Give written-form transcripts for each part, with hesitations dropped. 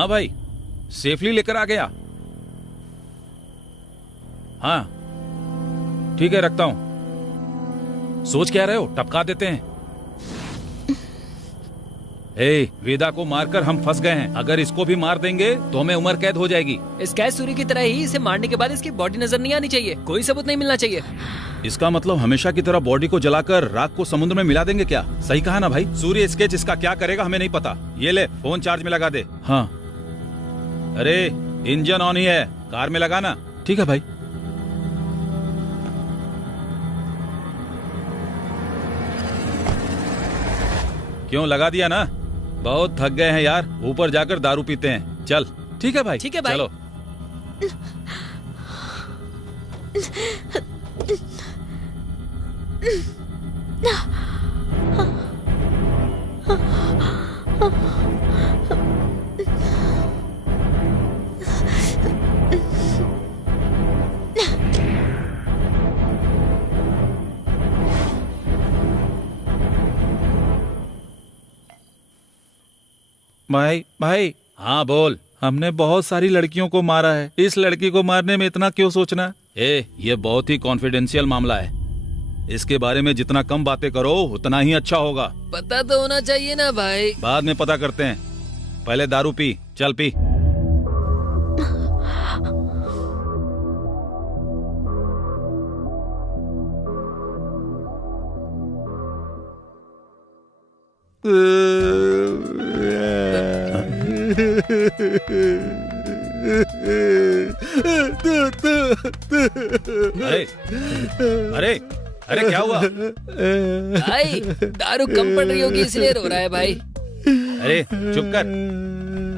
हाँ भाई, सेफली लेकर आ गया। हाँ ठीक है, रखता हूं। सोच क्या रहे हो, टपका देते हैं। वेदा को मारकर हम फंस गए हैं। अगर इसको भी मार देंगे तो हमें उम्र कैद हो जाएगी। इस कैद सूर्य की तरह ही इसे मारने के बाद इसकी बॉडी नजर नहीं आनी चाहिए, कोई सबूत नहीं मिलना चाहिए। इसका मतलब हमेशा की तरह बॉडी को जलाकर राख को समुद्र में मिला देंगे क्या? सही कहा ना भाई? सूर्य स्केच इसका क्या करेगा हमें नहीं पता। ये ले, फोन चार्ज में लगा दे। हाँ, अरे इंजन ऑन ही है, कार में लगाना। ठीक है भाई। क्यों, लगा दिया ना? बहुत थक गए हैं यार, ऊपर जाकर दारू पीते हैं। चल। ठीक है भाई, ठीक है भाई। चलो। भाई भाई। हाँ बोल। हमने बहुत सारी लड़कियों को मारा है, इस लड़की को मारने में इतना क्यों सोचना? ये बहुत ही कॉन्फिडेंशियल मामला है, इसके बारे में जितना कम बातें करो उतना ही अच्छा होगा। पता तो होना चाहिए ना भाई। बाद में पता करते हैं, पहले दारू पी। चल पी। अरे अरे अरे क्या हुआ भाई? दारू कम पड़ रही होगी इसलिए रो रहा है भाई। अरे चुप कर।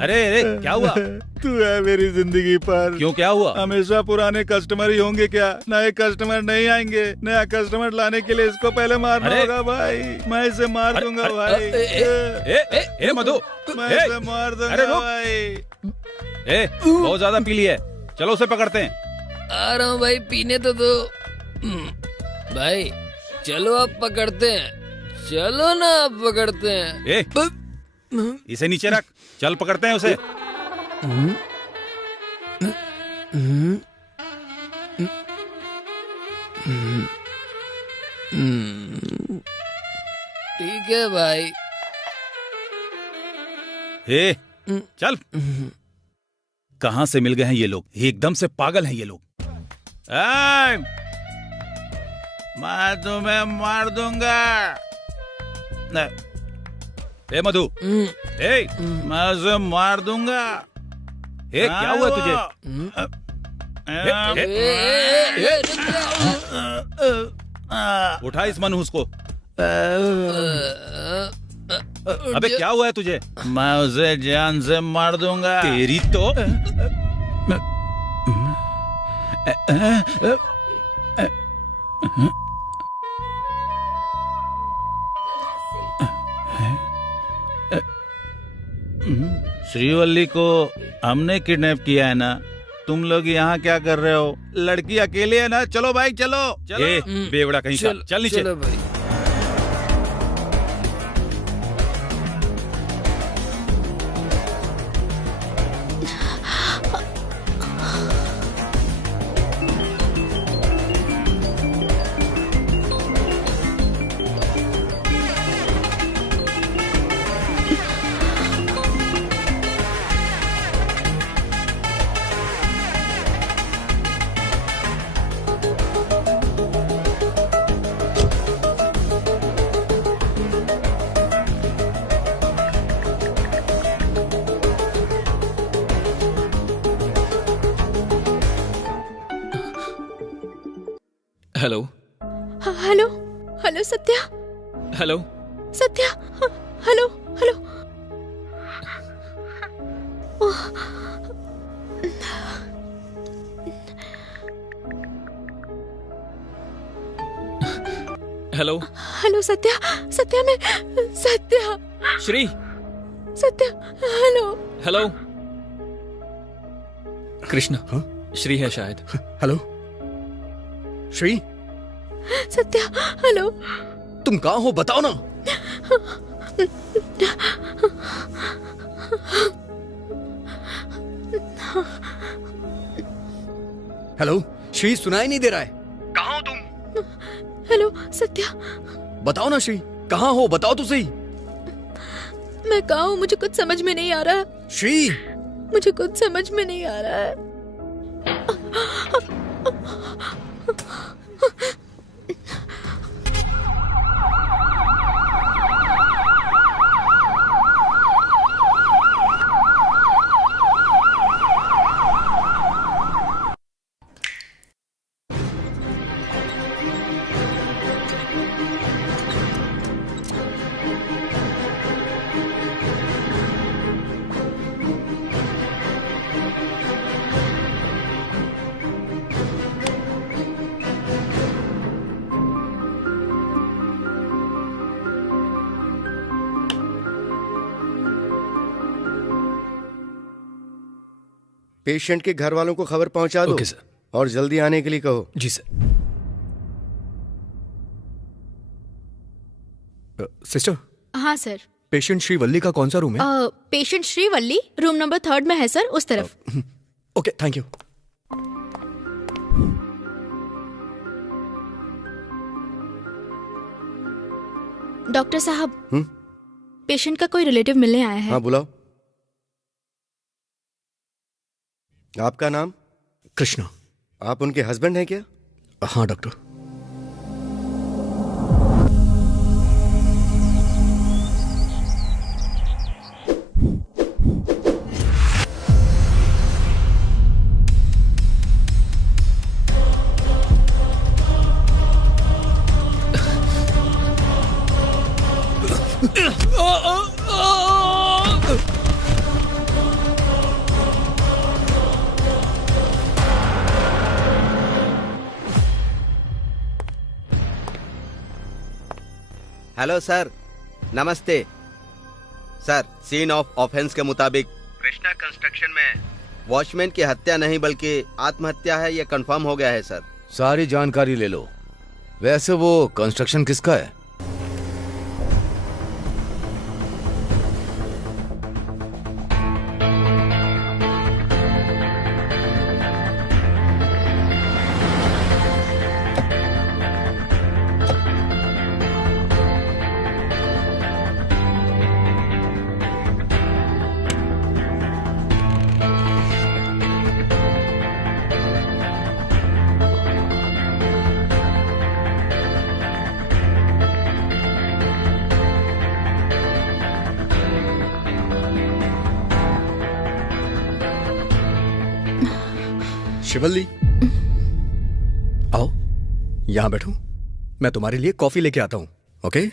अरे अरे क्या हुआ? तू है मेरी जिंदगी पर। क्यों, क्या हुआ? हमेशा पुराने कस्टमर ही होंगे क्या? नए कस्टमर नहीं आएंगे। नया कस्टमर लाने के लिए इसको पहले मारना होगा भाई। मैं इसे मार दूंगा भाई। ए मधु, मैं इसे मार दूंगा भाई। बहुत ज्यादा पी लिया है, चलो उसे पकड़ते हैं। आ रहा हूँ भाई, पीने तो दो। भाई चलो अब पकड़ते हैं, चलो ना अब पकड़ते हैं। इसे नीचे रख, चल पकड़ते हैं उसे। ठीक है भाई। चल। कहाँ से मिल गए हैं ये लोग? एकदम से पागल हैं ये लोग। मैं तुम्हें मार दूंगा। मधु, मैं उसे मार दूंगा। क्या हुआ तुझे? उठा इस मनहूस को। अबे क्या हुआ है तुझे? मैं उसे जान से मार दूंगा। तेरी तो। श्रीवल्ली को हमने किडनैप किया है ना? तुम लोग यहाँ क्या कर रहे हो? लड़की अकेली है ना? चलो भाई चलो। बेवड़ा कहीं का, चल नीचे। चलो भाई। Hello hello hello Satya. Hello Satya. Hello hello. Hello hello Satya. Satya मैं सत्या। श्री। सत्या हेलो। हेलो कृष्णा। श्री है शायद। हेलो श्री। सत्या हेलो। तुम कहाँ हो बताओ ना। हेलो श्री, सुनाई नहीं दे रहा है? कहाँ हो तुम? हेलो सत्या, बताओ ना श्री, कहाँ हो? बताओ तो सही। मैं कहाँ हूँ? मुझे कुछ समझ में नहीं आ रहा। श्री, मुझे कुछ समझ में नहीं आ रहा है। पेशेंट के घर वालों को खबर पहुंचा दो। Okay sir. और जल्दी आने के लिए कहो। जी सर। सिस्टर, हाँ सर। पेशेंट श्रीवल्ली का कौन सा रूम है? पेशेंट श्रीवल्ली रूम नंबर 3 में है सर, उस तरफ। Okay, thank you. डॉक्टर साहब, पेशेंट का कोई रिलेटिव मिलने आया है। हाँ, बुलाओ। आपका नाम? कृष्णा। आप उनके हस्बैंड हैं क्या? हाँ डॉक्टर। हेलो सर, नमस्ते सर। सीन ऑफ ऑफेंस के मुताबिक कृष्णा कंस्ट्रक्शन में वॉचमैन की हत्या नहीं बल्कि आत्महत्या है, ये कंफर्म हो गया है सर। सारी जानकारी ले लो। वैसे वो कंस्ट्रक्शन किसका है? शिवल्ली, आओ यहां बैठो। मैं तुम्हारे लिए कॉफी लेके आता हूं, ओके?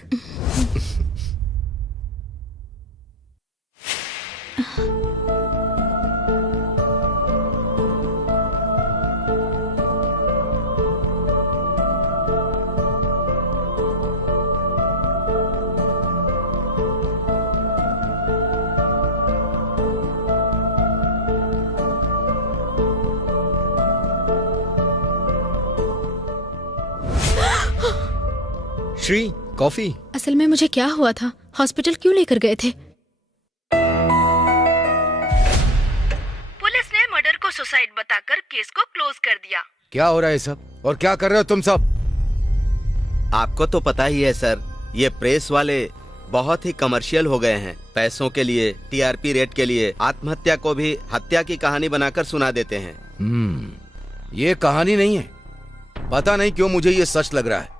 श्री, कॉफी। असल में मुझे क्या हुआ था, हॉस्पिटल क्यों लेकर गए थे? पुलिस ने मर्डर को सुसाइड बताकर केस को क्लोज कर दिया। क्या हो रहा है सब, और क्या कर रहे हो तुम सब? आपको तो पता ही है सर, ये प्रेस वाले बहुत ही कमर्शियल हो गए हैं। पैसों के लिए, टीआरपी रेट के लिए आत्महत्या को भी हत्या की कहानी बनाकर सुना देते हैं। ये कहानी नहीं है। पता नहीं क्यों मुझे ये सच लग रहा है।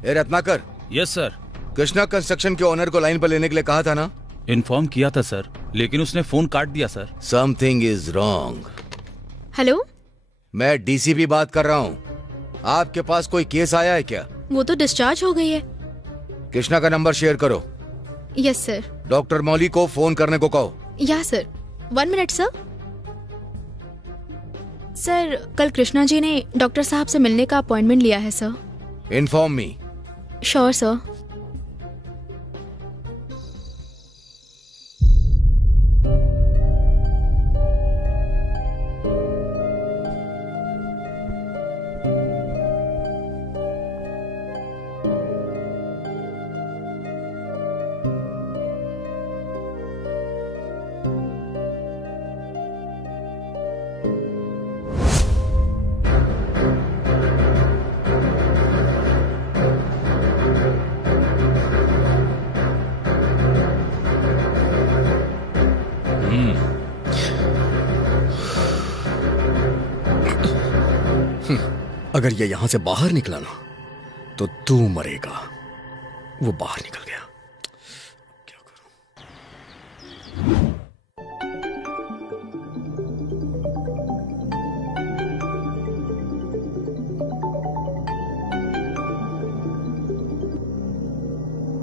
ए Ratnakar. Yes sir. Krishna construction के ओनर को लाइन पर लेने के लिए कहा था ना? इन्फॉर्म किया था सर, लेकिन उसने फोन काट दिया sir. Something is wrong. Hello, मैं डीसीपी बात कर रहा हूँ। आपके पास कोई केस आया है क्या? वो तो डिस्चार्ज हो गई है। कृष्णा का नंबर शेयर करो। Yes sir. डॉक्टर मौली को फोन करने को कहो। या सर। 1 minute sir. सर, कल कृष्णा जी ने डॉक्टर साहब से मिलने का अपॉइंटमेंट लिया है sir. Inform me. Sure sir. अगर ये यहां से बाहर निकला ना तो तू मरेगा। वो बाहर निकल गया। क्या करूं?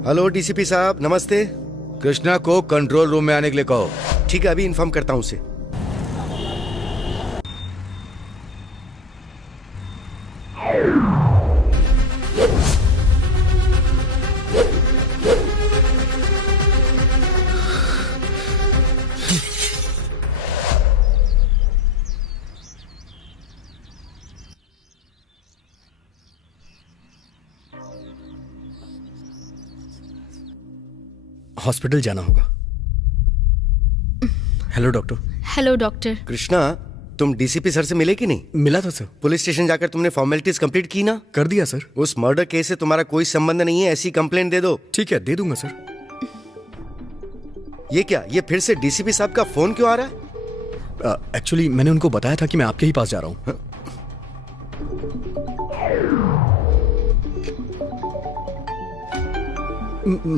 हेलो डीसीपी साहब, नमस्ते। कृष्णा को कंट्रोल रूम में आने के लिए कहो। ठीक है, अभी इन्फॉर्म करता हूं उसे। हॉस्पिटल जाना होगा। Hello doctor. Hello doctor. Krishna, तुम डीसीपी सर से मिले कि नहीं? मिला था सर। पुलिस स्टेशन जाकर तुमने फॉर्मेलिटीज कंप्लीट की ना? कर दिया सर। उस मर्डर केस से तुम्हारा कोई संबंध नहीं है, ऐसी कंप्लेंट दे दो। ठीक है, दे दूंगा सर। ये क्या, ये फिर से डीसीपी साहब का फोन क्यों आ रहा है? एक्चुअली मैंने उनको बताया था कि मैं आपके ही पास जा रहा हूं।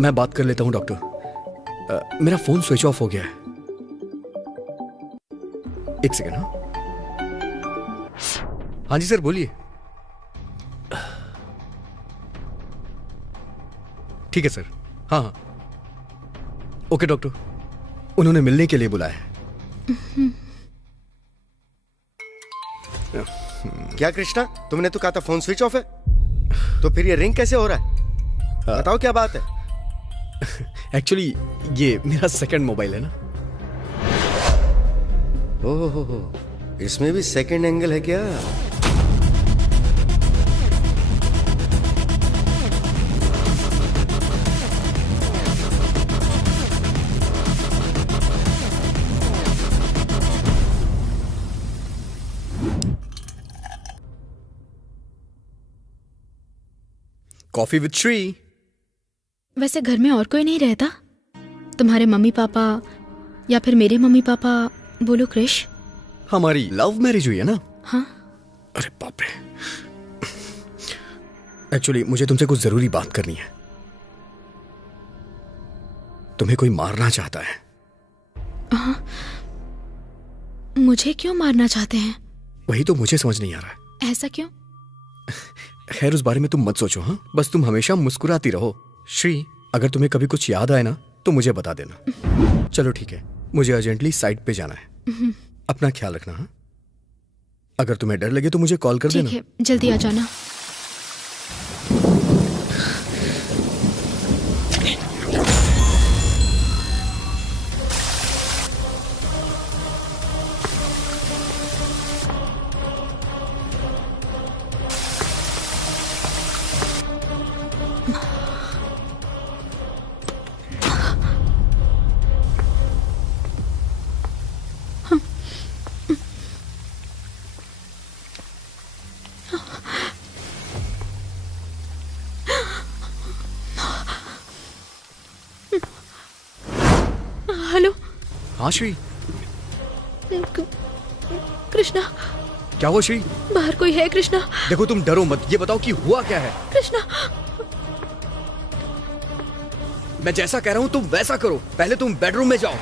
मैं बात कर लेता हूं डॉक्टर। मेरा फोन स्विच ऑफ हो गया है। एक सेकेंड। हाँ जी सर, बोलिए। ठीक है सर। हाँ हाँ, ओके डॉक्टर। उन्होंने मिलने के लिए बुलाया है। क्या कृष्णा, तुमने तो कहा था फोन स्विच ऑफ है, तो फिर ये रिंग कैसे हो रहा है? बताओ क्या बात है। एक्चुअली ये मेरा सेकंड मोबाइल है ना। ओहो, इसमें भी सेकंड एंगल है क्या? Coffee with Shri. वैसे घर में और कोई नहीं रहता? तुम्हारे मम्मी पापा या फिर मेरे मम्मी पापा? बोलो क्रिश। हमारी लव मैरिज हुई है ना? हाँ। अरे बाप रे। एक्चुअली मुझे तुमसे कुछ जरूरी बात करनी है। तुम्हें कोई मारना चाहता है। हाँ। मुझे क्यों मारना चाहते हैं? वही तो मुझे समझ नहीं आ रहा है। ऐसा क्यों? खैर उस बारे में तुम मत सोचो। हाँ, बस तुम हमेशा मुस्कुराती रहो। श्री, अगर तुम्हें कभी कुछ याद आए ना तो मुझे बता देना। चलो ठीक है, मुझे अर्जेंटली साइट पे जाना है। अपना ख्याल रखना। हाँ, अगर तुम्हें डर लगे तो मुझे कॉल कर देना। ठीक है, जल्दी आ जाना। हेलो। हाँ श्री। कृष्णा। क्या हुआ श्री? बाहर कोई है कृष्णा? देखो तुम डरो मत, ये बताओ कि हुआ क्या है। कृष्णा। मैं जैसा कह रहा हूं तुम वैसा करो। पहले तुम बेडरूम में जाओ।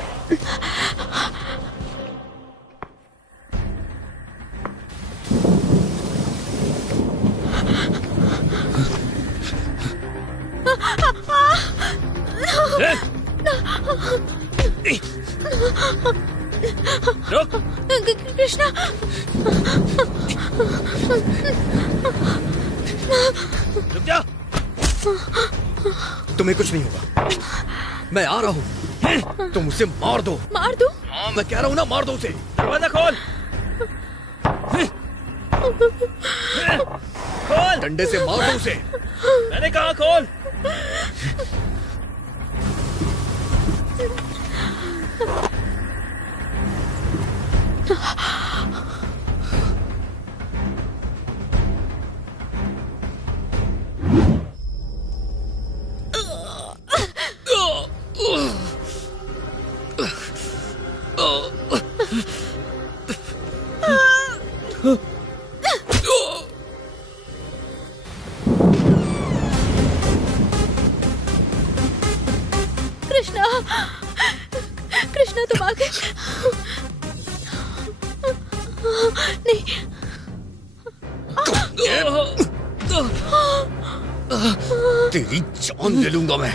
कृष्णा। रुक जा। तुम्हें कुछ नहीं होगा। मैं आ रहा हूँ। तुम उसे मार दो। मार दो? हाँ, मैं कह रहा हूँ ना, मार दो उसे। दरवाजा खोल। खोल। डंडे से मार दो उसे। मैंने कहा खोल। कृष्णा, कृष्णा तुम आ गए। नहीं, तेरी जान ले लूंगा मैं।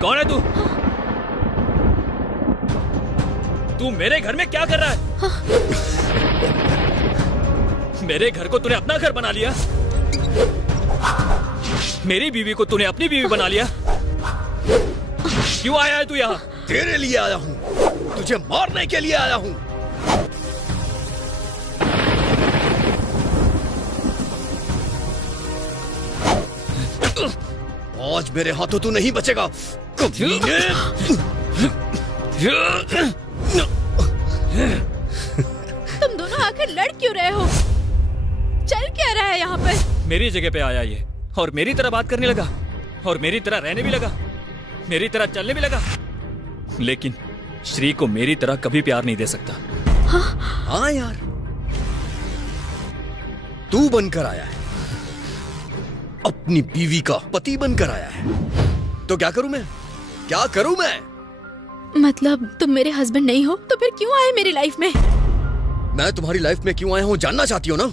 कौन है तू? तू मेरे घर में क्या कर रहा है? मेरे घर को तूने अपना घर बना लिया। मेरी बीवी को तूने अपनी बीवी बना लिया। क्यों आया है तू यहाँ? तेरे लिए आया हूँ, तुझे मारने के लिए आया हूँ। आज मेरे हाथों तू नहीं बचेगा कमीने। तुम दोनों आखिर लड़ क्यों रहे हो? चल क्या रहा है यहाँ पर? मेरी जगह पे आया ये और मेरी तरह बात करने लगा और मेरी तरह रहने भी लगा, मेरी तरह चलने भी लगा। लेकिन श्री को मेरी तरह कभी प्यार नहीं दे सकता। हाँ यार, तू बनकर आया है, अपनी बीवी का पति बनकर आया है। तो क्या करूं मैं? क्या करूं मैं? मतलब तुम मेरे हस्बैंड नहीं हो तो फिर क्यों आए मेरी लाइफ में? मैं तुम्हारी लाइफ में क्यों आया हूं जानना चाहती हो ना?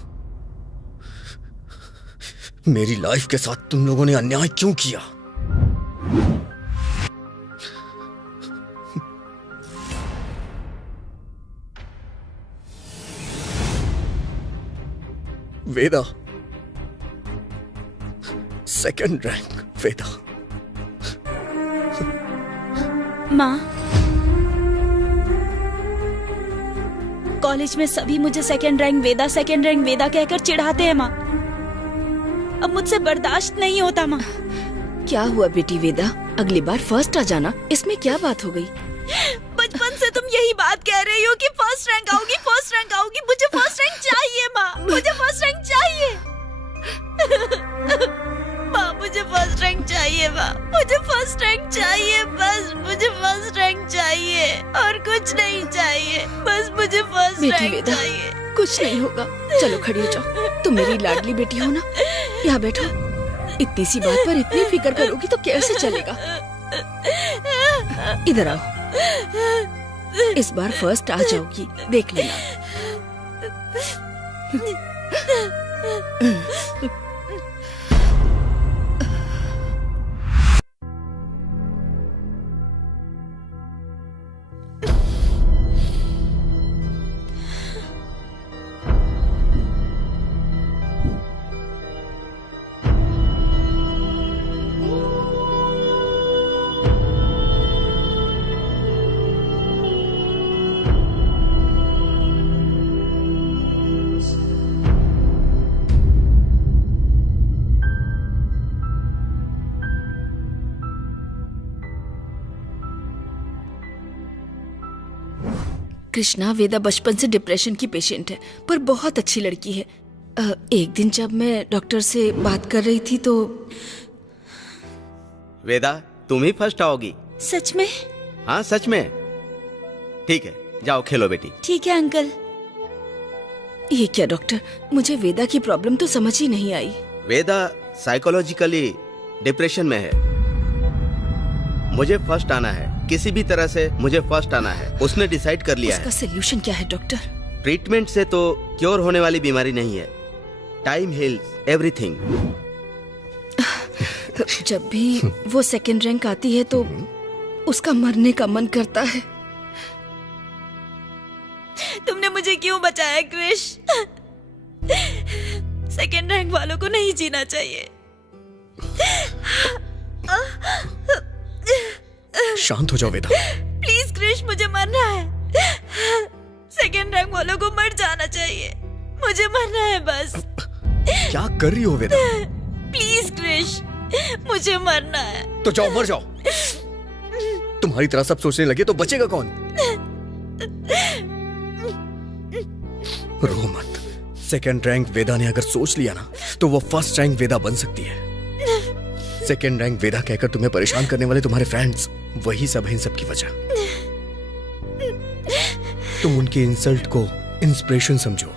मेरी लाइफ के साथ तुम लोगों ने अन्याय क्यों किया? वेदा, सेकंड रैंक वेदा। माँ, कॉलेज में सभी मुझे सेकंड रैंक वेदा कहकर चिढ़ाते हैं माँ। अब मुझसे बर्दाश्त नहीं होता माँ। क्या हुआ बेटी वेदा? अगली बार फर्स्ट आ जाना, इसमें क्या बात हो गई? बचपन से तुम यही बात कह रही हो कि फर्स्ट रैंक आऊंगी, फर्स्ट रैंक आऊंगी। मुझे फर्स्ट रैंक चाहिए माँ, मुझे फर्स्ट रैंक चाहिए। माँ मुझे फर्स्ट रैंक चाहिए, माँ मुझे फर्स्ट रैंक चाहिए, बस मुझे फर्स्ट रैंक चाहिए और कुछ नहीं चाहिए, बस मुझे फर्स्ट रैंक चाहिए। कुछ नहीं होगा, चलो खड़ी हो जाओ। तुम मेरी लाडली बेटी हो ना, यहाँ बैठो। इतनी सी बात पर इतनी फिक्र करोगी तो कैसे चलेगा? इधर आओ, इस बार फर्स्ट आ जाओगी, देख लेना। कृष्णा, वेदा बचपन से डिप्रेशन की पेशेंट है, पर बहुत अच्छी लड़की है। एक दिन जब मैं डॉक्टर से बात कर रही थी तो वेदा, तुम ही फर्स्ट आओगी। सच में? हाँ सच में। ठीक है, जाओ खेलो बेटी। ठीक है अंकल। ये क्या डॉक्टर, मुझे वेदा की प्रॉब्लम तो समझ ही नहीं आई। वेदा साइकोलॉजिकली डिप्रेशन में है। मुझे फर्स्ट आना है, किसी भी तरह से मुझे फर्स्ट आना है। उसने डिसाइड कर लिया है। उसका सलूशन क्या है डॉक्टर? ट्रीटमेंट से तो क्योर होने वाली बीमारी नहीं है। Time heals everything. जब भी वो सेकंड रैंक आती है तो उसका मरने का मन करता है। तुमने मुझे क्यों बचाया क्रिश? सेकंड रैंक वालों को नहीं जीना चाहिए। शांत हो जाओ वेदा। प्लीज क्रिश, मुझे मरना है। सेकंड रैंक वालों को मर जाना चाहिए। मुझे मरना है बस। क्या कर रही हो वेदा? प्लीज क्रिश, मुझे मरना है। तो जाओ मर जाओ। तुम्हारी तरह सब सोचने लगे तो बचेगा कौन? रो मत। सेकंड रैंक वेदा ने अगर सोच लिया ना तो वो फर्स्ट रैंक वेदा बन सकती है। सेकंड रैंक वेदा कहकर तुम्हें परेशान करने वाले तुम्हारे फ्रेंड्स, वही सब है इन सब की वजह। तुम उनकी इंसल्ट को इंस्पिरेशन समझो।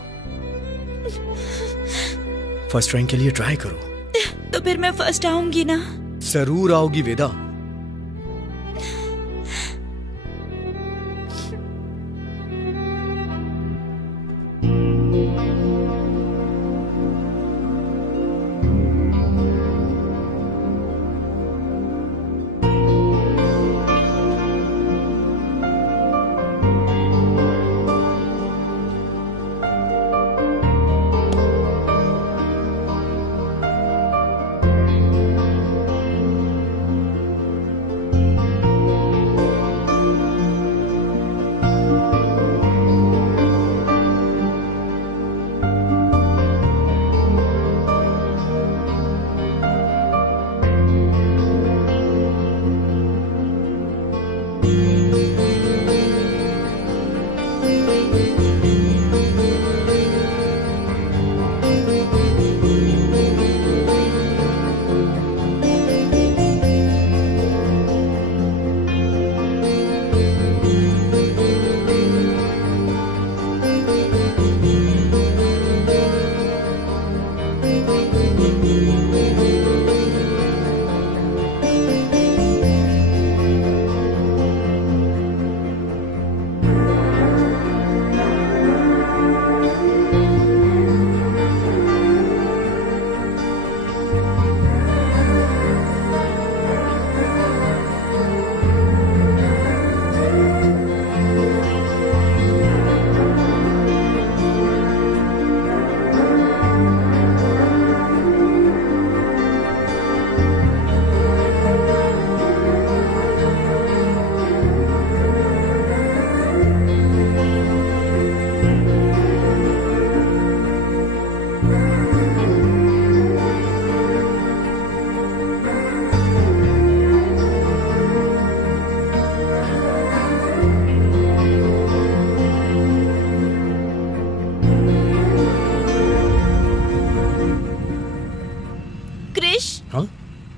फर्स्ट रैंक के लिए ट्राई करो। तो फिर मैं फर्स्ट आऊंगी ना? जरूर आओगी वेदा।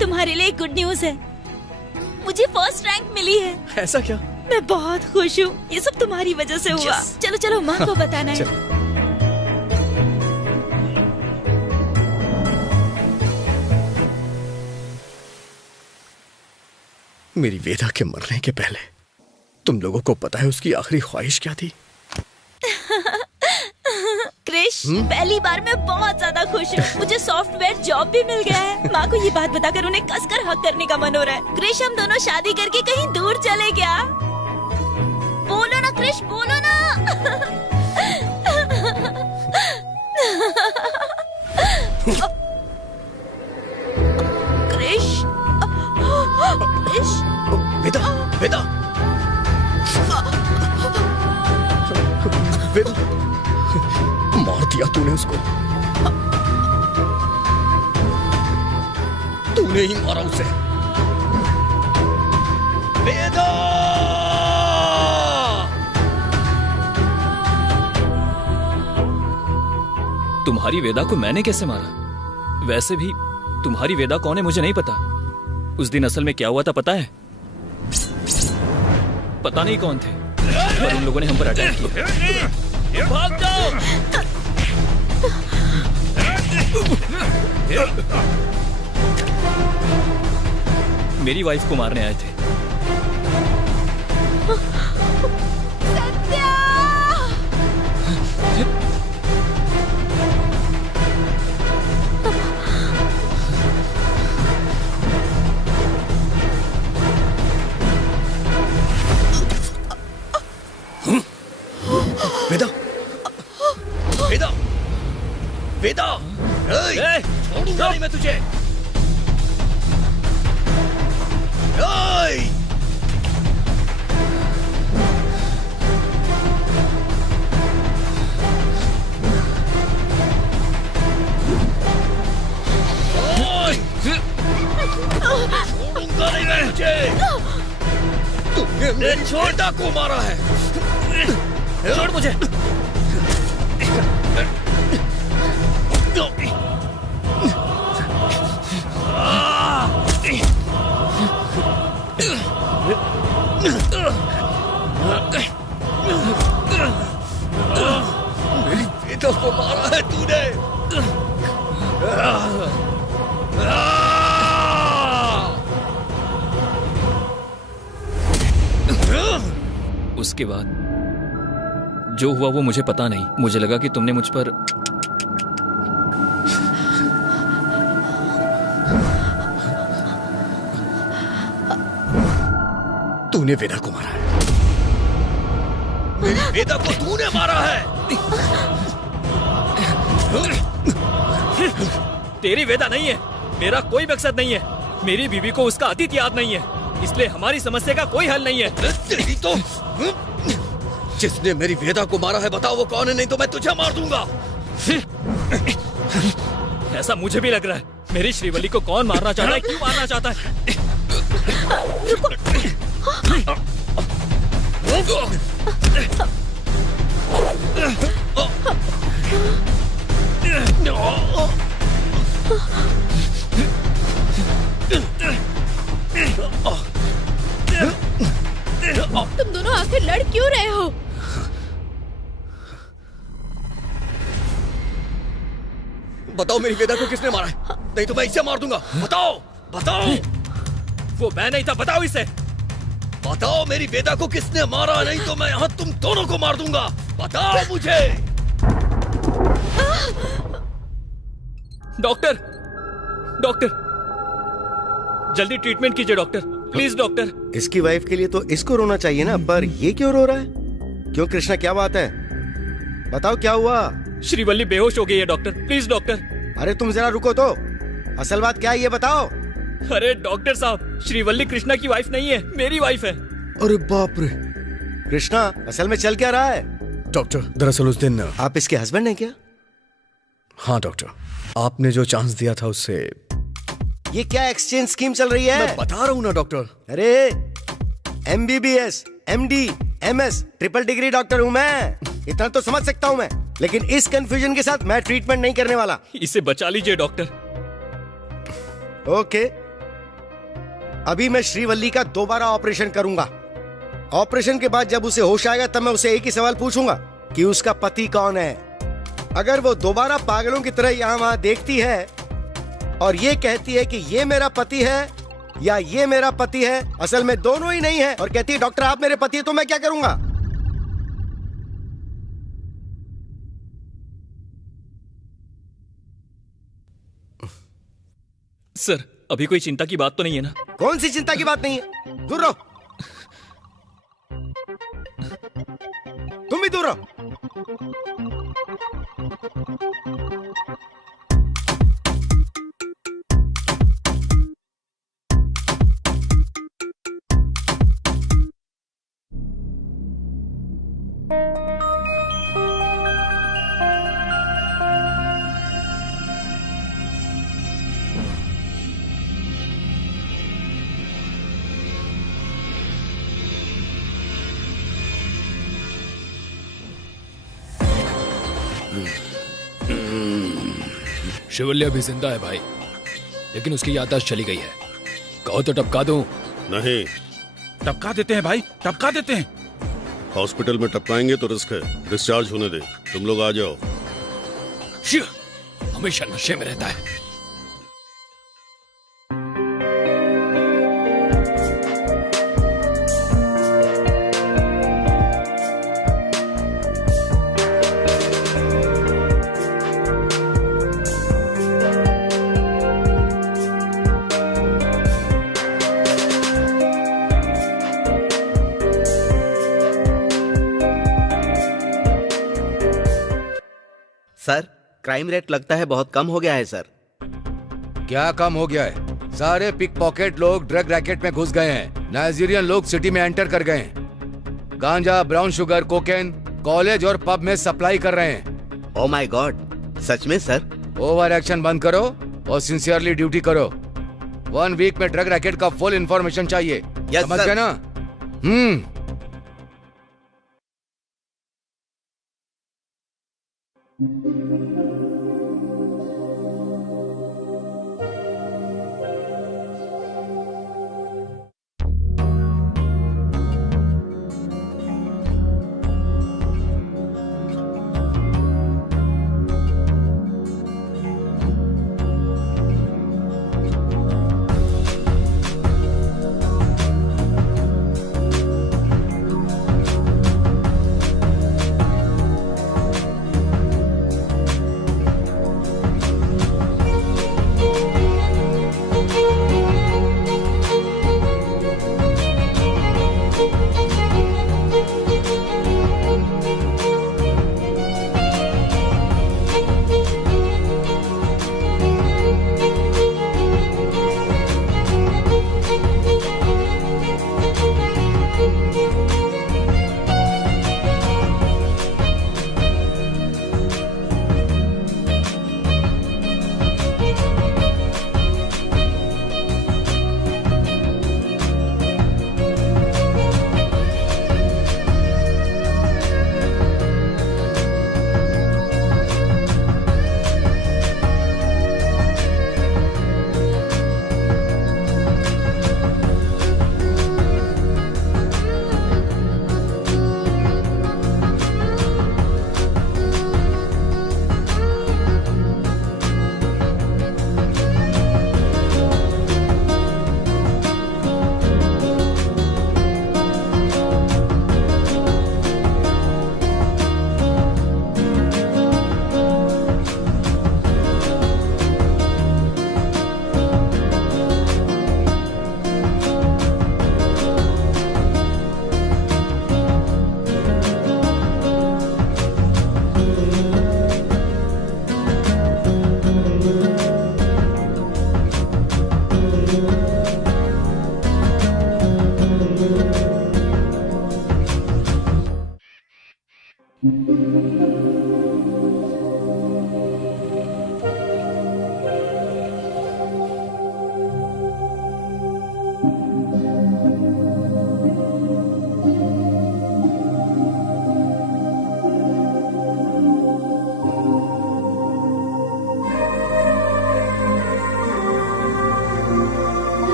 तुम्हारे लिए गुड न्यूज है, मुझे फर्स्ट रैंक मिली है। ऐसा क्या? मैं बहुत खुश हूँ, ये सब तुम्हारी वजह से हुआ। चलो चलो माँ को बताना है। मेरी वेदा के मरने के पहले तुम लोगों को पता है उसकी आखिरी ख्वाहिश क्या थी? क्रिश, पहली बार मैं बहुत ज्यादा खुश हूँ। मुझे सॉफ्टवेयर जॉब भी मिल गया है। माँ को ये बात बताकर उन्हें कसकर हक करने का मन हो रहा है। क्रिश, हम दोनों शादी करके कहीं दूर चले क्या? बोलो ना क्रिश, बोलो ना। क्रिश, क्रिश, वेदा, वेदा, वेदा, मार दिया तूने उसको। तूने ही मारा उसे। वेदा! तुम्हारी वेदा को मैंने कैसे मारा? वैसे भी तुम्हारी वेदा कौन है मुझे नहीं पता। उस दिन असल में क्या हुआ था पता है? पता नहीं कौन थे, पर उन लोगों ने हम पर अटैक किया। भाग जाओ! मेरी वाइफ को मारने आए थे। वेदा, वेदा, वेदा, छोड़ूंगा नहीं मैं तुझे। छोड़ूंगा नहीं मैं तुझे। तुमने मेरे छोटा को मारा है। छोड़ मुझे। मेरी बेटा को मारा है तूने। उसके बाद जो हुआ वो मुझे पता नहीं। मुझे लगा कि तुमने मुझ पर तूने वेदा को मारा है। मेरी वेदा को तूने मारा है। तेरी वेदा नहीं है। मेरा कोई मकसद नहीं है। मेरी बीवी को उसका अतीत याद नहीं है, इसलिए हमारी समस्या का कोई हल नहीं है। तेरी तो जिसने मेरी वेदा को मारा है बताओ वो कौन है, नहीं तो मैं तुझे मार दूंगा। ऐसा मुझे भी लग रहा है। मेरी श्रीवल्ली को कौन मारना चाहता है, क्यों मारना चाहता है? तुम दोनों आखिर लड़ क्यों रहे हो? बताओ मेरी वेदा को किसने मारा है, नहीं तो मैं इसे मार दूंगा। बताओ बताओ। वो मैं नहीं था, बताओ इसे। बताओ मेरी वेदा को किसने मारा, नहीं तो मैं यहाँ तुम दोनों को मार दूंगा। बताओ मुझे। डॉक्टर, डॉक्टर, जल्दी ट्रीटमेंट कीजिए डॉक्टर, प्लीज डॉक्टर। इसकी वाइफ के लिए तो इसको रोना चाहिए ना, पर ये क्यों रो रहा है? क्यों कृष्णा, क्या बात है? बताओ क्या हुआ? श्रीवल्ली बेहोश हो गई है डॉक्टर, प्लीज डॉक्टर। अरे तुम जरा रुको तो, असल बात क्या है ये बताओ। अरे डॉक्टर साहब, श्रीवल्ली कृष्णा की वाइफ नहीं है, मेरी वाइफ है। अरे बाप रे। कृष्णा असल में चल क्या रहा है? डॉक्टर, दरअसल उस दिन आप इसके हस्बैंड हैं क्या? हाँ डॉक्टर, आपने जो चांस दिया था उससे। ये क्या एक्सचेंज स्कीम चल रही है? मैं बता रहा हूँ ना डॉक्टर। अरे MBBS, MD, MS, triple degree doctor हूँ मैं, इतना तो समझ सकता हूँ मैं, लेकिन इस कंफ्यूजन के साथ मैं ट्रीटमेंट नहीं करने वाला। इसे बचा लीजिए डॉक्टर। ओके, अभी मैं श्रीवल्ली का दोबारा ऑपरेशन करूंगा। ऑपरेशन के बाद जब उसे होश आएगा तब मैं उसे एक ही सवाल पूछूंगा कि उसका पति कौन है। अगर वो दोबारा पागलों की तरह यहाँ वहां देखती है और ये कहती है कि ये मेरा पति है या ये मेरा पति है, असल में दोनों ही नहीं है, और कहती है डॉक्टर आप मेरे पति है, तो मैं क्या करूंगा? सर, अभी कोई चिंता की बात तो नहीं है ना? कौन सी चिंता की बात नहीं है? दूर रहो, तुम भी दूर रहो। शिवल्ली अभी जिंदा है भाई, लेकिन उसकी याददाश्त चली गई है। कहो तो टपका दूं? नहीं। टपका देते हैं भाई, टपका देते हैं। हॉस्पिटल में टपकाएंगे तो रिस्क है, डिस्चार्ज होने दे। तुम लोग आ जाओ। शिव हमेशा नशे में रहता है। सर, क्राइम रेट लगता है बहुत कम हो गया है सर। क्या कम हो गया है? सारे पिक पॉकेट लोग ड्रग रैकेट में घुस गए हैं। नाइजीरियन लोग सिटी में एंटर कर गए हैं। गांजा, ब्राउन शुगर, कोकेन कॉलेज और पब में सप्लाई कर रहे हैं। ओह माय गॉड, सच में सर? ओवर एक्शन बंद करो और सिंसियरली ड्यूटी करो। 1 वीक में ड्रग रैकेट का फुल इंफॉर्मेशन चाहिए। समझ गए ना?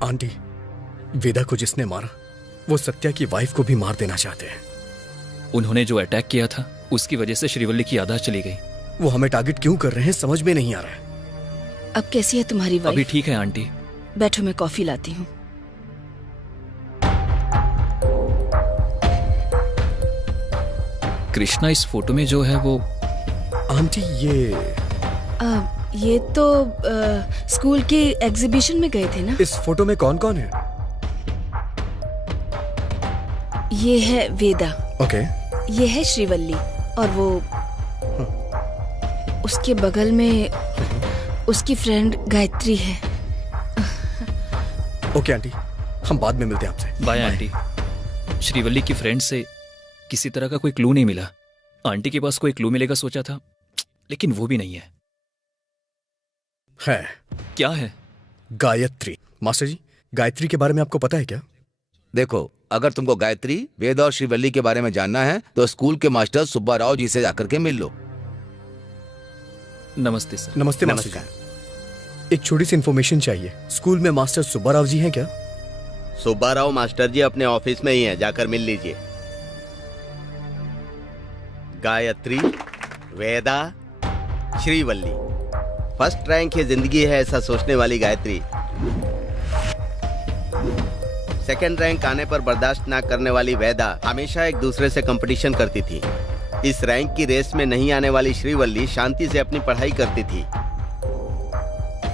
आंटी, वेदा को जिसने मारा वो सत्या की वाइफ को भी मार देना चाहते हैं। उन्होंने जो अटैक किया था उसकी वजह से श्रीवल्ली की याददाश्त चली गई। वो हमें टारगेट क्यों कर रहे हैं समझ में नहीं आ रहा है। अब कैसी है तुम्हारी वाइफ? अभी ठीक है आंटी। बैठो, मैं कॉफी लाती हूँ। कृष्णा इस फोटो में जो है वो आंटी ये तो स्कूल की एग्जीबिशन में गए थे ना। इस फोटो में कौन कौन है? ये है वेदा। ओके। ये है श्रीवल्ली और वो उसके बगल में उसकी फ्रेंड गायत्री है। ओके आंटी, हम बाद में मिलते हैं आपसे। Bye aunty. श्रीवल्ली की फ्रेंड से किसी तरह का कोई क्लू नहीं मिला। आंटी के पास कोई क्लू मिलेगा सोचा था, लेकिन वो भी नहीं है। है। क्या है? गायत्री। मास्टर जी, गायत्री के बारे में आपको पता है क्या? देखो, अगर तुमको गायत्री, वेदा और श्रीवल्ली के बारे में जानना है तो स्कूल के मास्टर सुब्बा राव जी से जाकर के मिल लो। नमस्ते सर। नमस्ते मास्टर जी। एक छोटी सी इन्फॉर्मेशन चाहिए। स्कूल में मास्टर सुब्बा राव जी हैं क्या? सुब्बा राव मास्टर जी अपने ऑफिस में ही हैं, जाकर मिल लीजिए। गायत्री, वेदा, श्रीवल्ली, फर्स्ट रैंक की जिंदगी है ऐसा सोचने वाली गायत्री, सेकंड रैंक आने पर बर्दाश्त ना करने वाली वेदा हमेशा एक दूसरे से कंपटीशन करती थी। इस रैंक की रेस में नहीं आने वाली श्रीवल्ली शांति से अपनी पढ़ाई करती थी।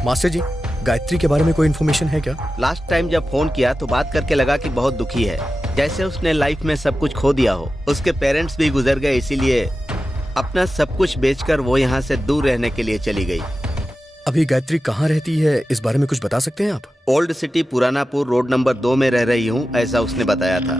मास्टर जी, गायत्री के बारे में कोई इन्फॉर्मेशन है क्या? लास्ट टाइम जब फोन किया तो बात करके लगा कि बहुत दुखी है। जैसे उसने लाइफ में सब कुछ खो दिया हो। उसके पेरेंट्स भी गुजर गए, इसीलिए अपना सब कुछ बेचकर वो यहाँ से दूर रहने के लिए चली गई। अभी गायत्री कहाँ रहती है, इस बारे में कुछ बता सकते हैं आप? ओल्ड सिटी पुरानापुर रोड नंबर 2 में रह रही हूँ, ऐसा उसने बताया था।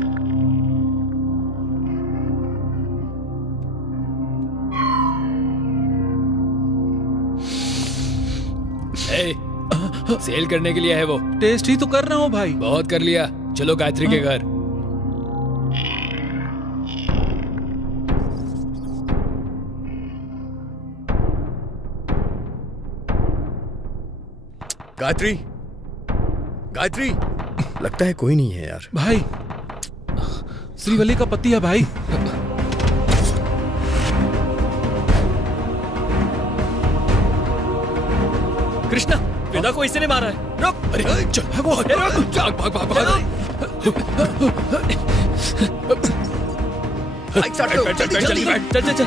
सेल करने के लिए है वो। टेस्ट ही तो कर रहा हूँ भाई। बहुत कर लिया, चलो गायत्री के घर। गायत्री, गायत्री, लगता है कोई नहीं है यार। भाई श्रीवल्ली का पति है भाई। कृष्णा, वेदा को इसी ने मारा है। रुक! अरे चल भागो, भाग भाग भाग भाग। चल चल चल।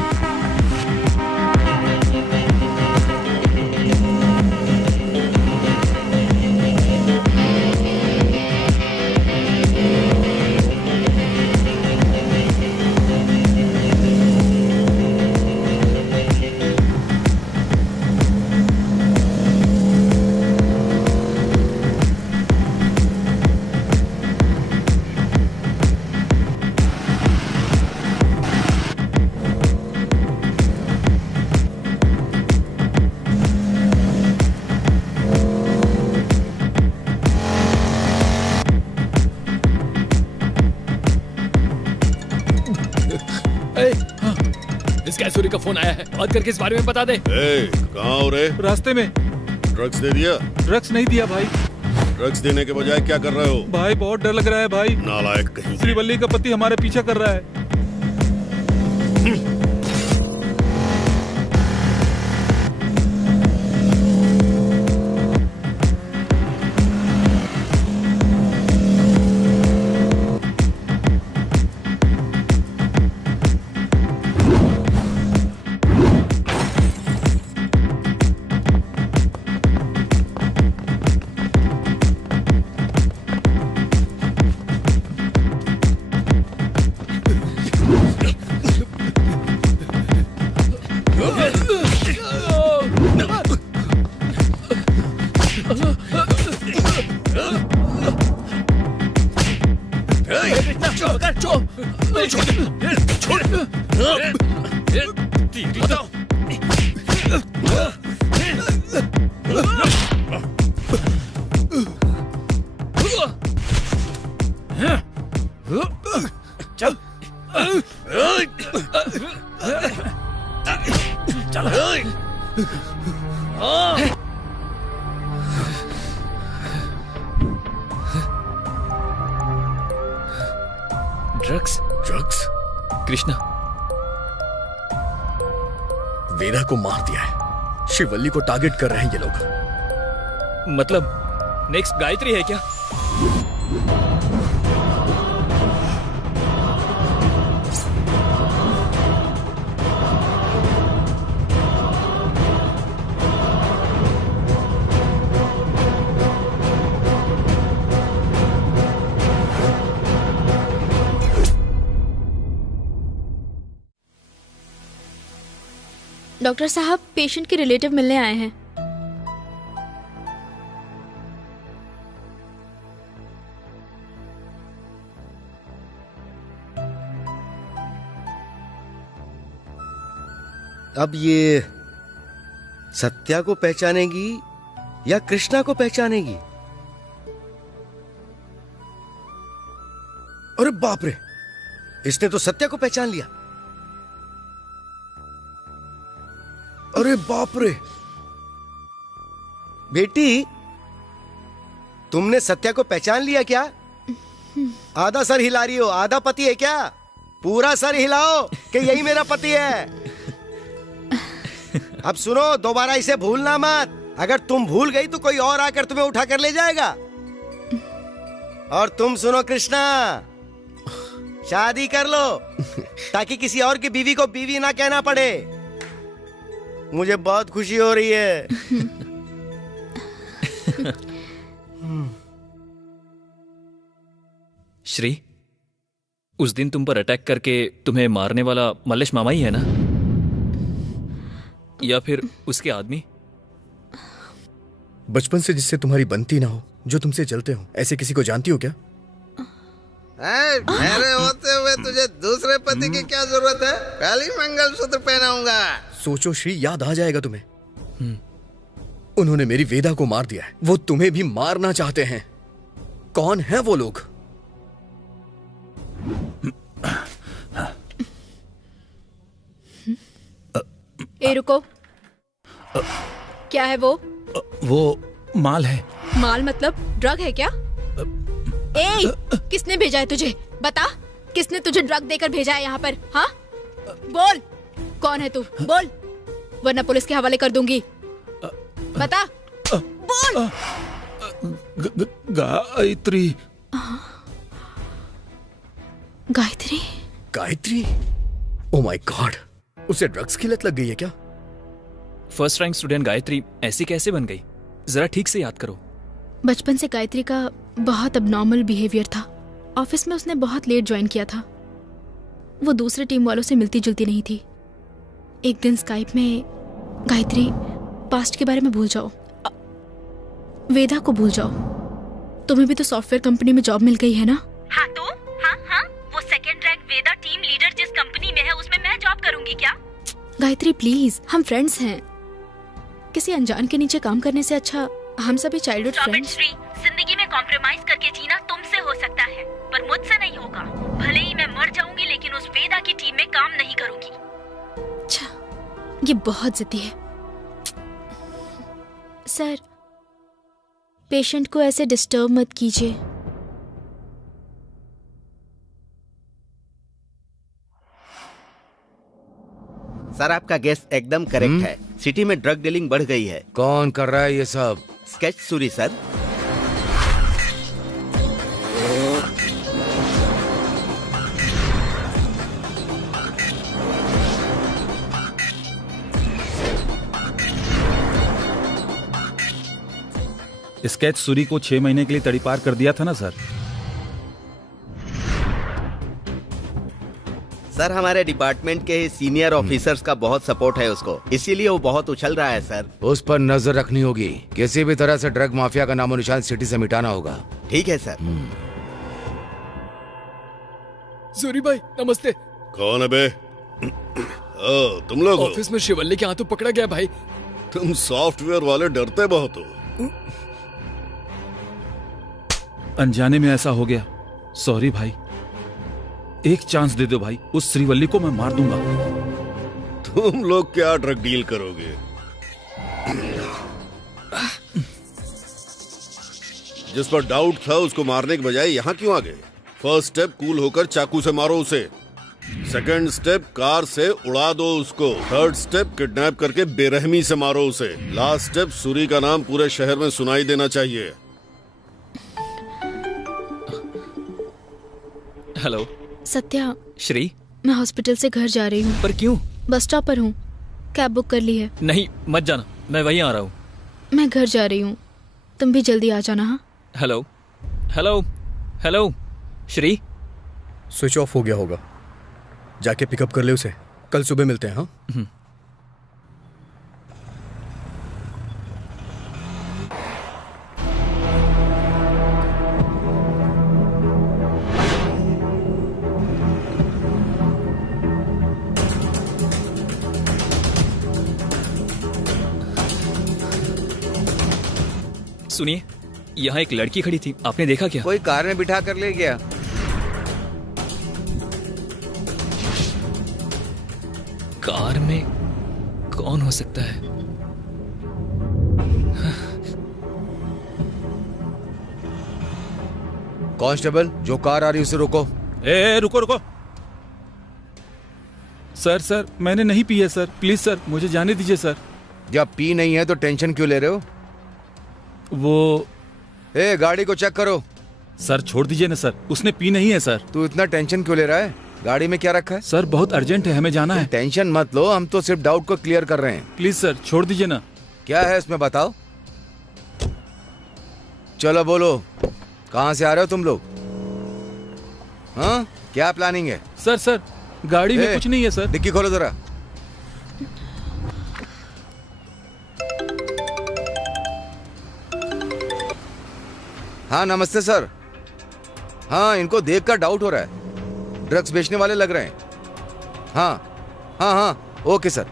सूर्य का फोन आया है, बात करके इस बारे में बता दे। कहाँ हो रे? रास्ते में। ड्रग्स दे दिया? ड्रग्स नहीं दिया भाई। ड्रग्स देने के बजाय क्या कर रहे हो? भाई बहुत डर लग रहा है भाई। नालायक कहीं। श्रीवल्ली का पति हमारे पीछा कर रहा है। ड्रग्स? ड्रग्स? कृष्णा, वेदा को मार दिया है। श्रीवल्ली को टारगेट कर रहे हैं ये लोग। मतलब नेक्स्ट गायत्री है क्या? डॉक्टर साहब, पेशेंट के रिलेटिव मिलने आए हैं। अब ये सत्या को पहचानेगी या कृष्णा को पहचानेगी? अरे बाप रे, इसने तो सत्या को पहचान लिया। अरे बाप रे, बेटी तुमने सत्या को पहचान लिया क्या? आधा सर हिला रही हो, आधा पति है क्या? पूरा सर हिलाओ कि यही मेरा पति है। अब सुनो, दोबारा इसे भूलना मत। अगर तुम भूल गई तो कोई और आकर तुम्हें उठा कर ले जाएगा। और तुम सुनो कृष्णा, शादी कर लो ताकि किसी और की बीवी को बीवी ना कहना पड़े। मुझे बहुत खुशी हो रही है। श्री, उस दिन तुम पर अटैक करके तुम्हें मारने वाला मल्लेश मामा ही है ना, या फिर उसके आदमी? बचपन से जिससे तुम्हारी बनती ना हो, जो तुमसे जलते हो, ऐसे किसी को जानती हो क्या? मेरे होते हुए तुझे दूसरे पति की क्या जरूरत है? पहली मंगलसूत्र पहनाऊंगा। सोचो श्री, याद आ जाएगा तुम्हें। उन्होंने मेरी वेदा को मार दिया है, वो तुम्हें भी मारना चाहते हैं। कौन है वो लोग? ए रुको, क्या है वो? वो माल है। माल मतलब ड्रग है क्या? ए, किसने भेजा है तुझे? बता, किसने तुझे ड्रग देकर भेजा है यहाँ पर? हाँ, बोल, कौन है तू? बोल, वरना पुलिस के हवाले कर दूंगी। बता, बोल। Gayatri. Gayatri? Gayatri? Oh my God, उसे ड्रग्स की लत लग गई है क्या? फर्स्ट रैंक स्टूडेंट गायत्री ऐसी कैसे बन गई? जरा ठीक से याद करो। बचपन से गायत्री का बहुत अबनॉर्मल बिहेवियर था। ऑफिस में उसने बहुत लेट ज्वाइन किया था। वो दूसरे टीम वालों से मिलती जुलती नहीं थी। एक दिन स्काइप में, गायत्री पास्ट के बारे में भूल जाओ, वेदा को भूल जाओ। तुम्हें भी तो सॉफ्टवेयर कंपनी में जॉब मिल गई है ना? हाँ तो हाँ, वो सेकंड रैंक वेदा टीम लीडर जिस कंपनी में है उसमें मैं जॉब करूंगी क्या? गायत्री प्लीज, हम फ्रेंड्स हैं। किसी अनजान के नीचे काम करने से अच्छा हम सभी चाइल्डहुड फ्रेंड्स। श्री, जिंदगी में कॉम्प्रोमाइज करके जीना तुमसे हो सकता है, पर मुझसे नहीं होगा। भले ही मैं मर जाऊंगी, लेकिन उस वेदा की टीम में काम नहीं करूंगी। अच्छा, ये बहुत जिद्दी है। सर, पेशेंट को ऐसे डिस्टर्ब मत कीजिए। सर, आपका गेस एकदम करेक्ट है। सिटी में ड्रग डीलिंग बढ़ गई है। कौन कर रहा है ये सब? Sketch Suri sir. Sketch Suri को 6 महीने के लिए तड़ीपार कर दिया था ना सर? सर, हमारे डिपार्टमेंट के सीनियर ऑफिसर्स का बहुत सपोर्ट है उसको, इसीलिए वो बहुत उछल रहा है सर। उस पर नजर रखनी होगी। किसी भी तरह से ड्रग माफिया का नामो निशान सिटी से मिटाना होगा। ठीक है सर। सूरी भाई नमस्ते। कौन है बे? तुम लोग हो? ऑफिस में शिवल्ली के हाथों पकड़ा गया भाई। तुम सॉफ्टवेयर वाले डरते बहुत हो। अनजाने में ऐसा हो गया, सॉरी भाई। एक चांस दे दो भाई, उस श्रीवल्ली को मैं मार दूंगा। तुम लोग क्या ड्रग डील करोगे? जिस पर डाउट था उसको मारने के बजाय यहाँ क्यों आ गए? फर्स्ट स्टेप, कूल होकर चाकू से मारो उसे। सेकंड स्टेप, कार से उड़ा दो उसको। थर्ड स्टेप, किडनैप करके बेरहमी से मारो उसे। लास्ट स्टेप, सूरी का नाम पूरे शहर में सुनाई देना चाहिए। हेलो सत्या। श्री, मैं हॉस्पिटल से घर जा रही हूँ। पर क्यों? बस स्टॉप पर हूँ, कैब बुक कर ली है। नहीं मत जाना, मैं वहीं आ रहा हूँ। मैं घर जा रही हूँ, तुम भी जल्दी आ जाना। हाँ। Hello hello hello Shri. Switch off हो गया होगा, जाके पिकअप कर ले उसे। कल सुबह मिलते हैं। हाँ। सुनिए, यहाँ एक लड़की खड़ी थी, आपने देखा क्या? कोई कार में बिठा कर ले गया। कार में कौन हो सकता है? कांस्टेबल, जो कार आ रही है उसे रोको। ए, रुको रुको। सर मैंने नहीं पी है सर, प्लीज सर मुझे जाने दीजिए सर। जब पी नहीं है तो टेंशन क्यों ले रहे हो? वो गाड़ी को चेक करो। सर छोड़ दीजिए ना सर, उसने पी नहीं है सर। तू इतना टेंशन क्यों ले रहा है? गाड़ी में क्या रखा है? सर बहुत अर्जेंट है, हमें जाना है। टेंशन मत लो, हम तो सिर्फ डाउट को क्लियर कर रहे हैं। प्लीज सर छोड़ दीजिए ना। क्या है इसमें बताओ। चलो बोलो, कहाँ से आ रहे हो तुम लोग? हाँ? क्या प्लानिंग है? सर गाड़ी में कुछ नहीं है सर। डिक्की खोलो जरा। हाँ नमस्ते सर। हाँ इनको देखकर डाउट हो रहा है, ड्रग्स बेचने वाले लग रहे हैं। हाँ ओके सर,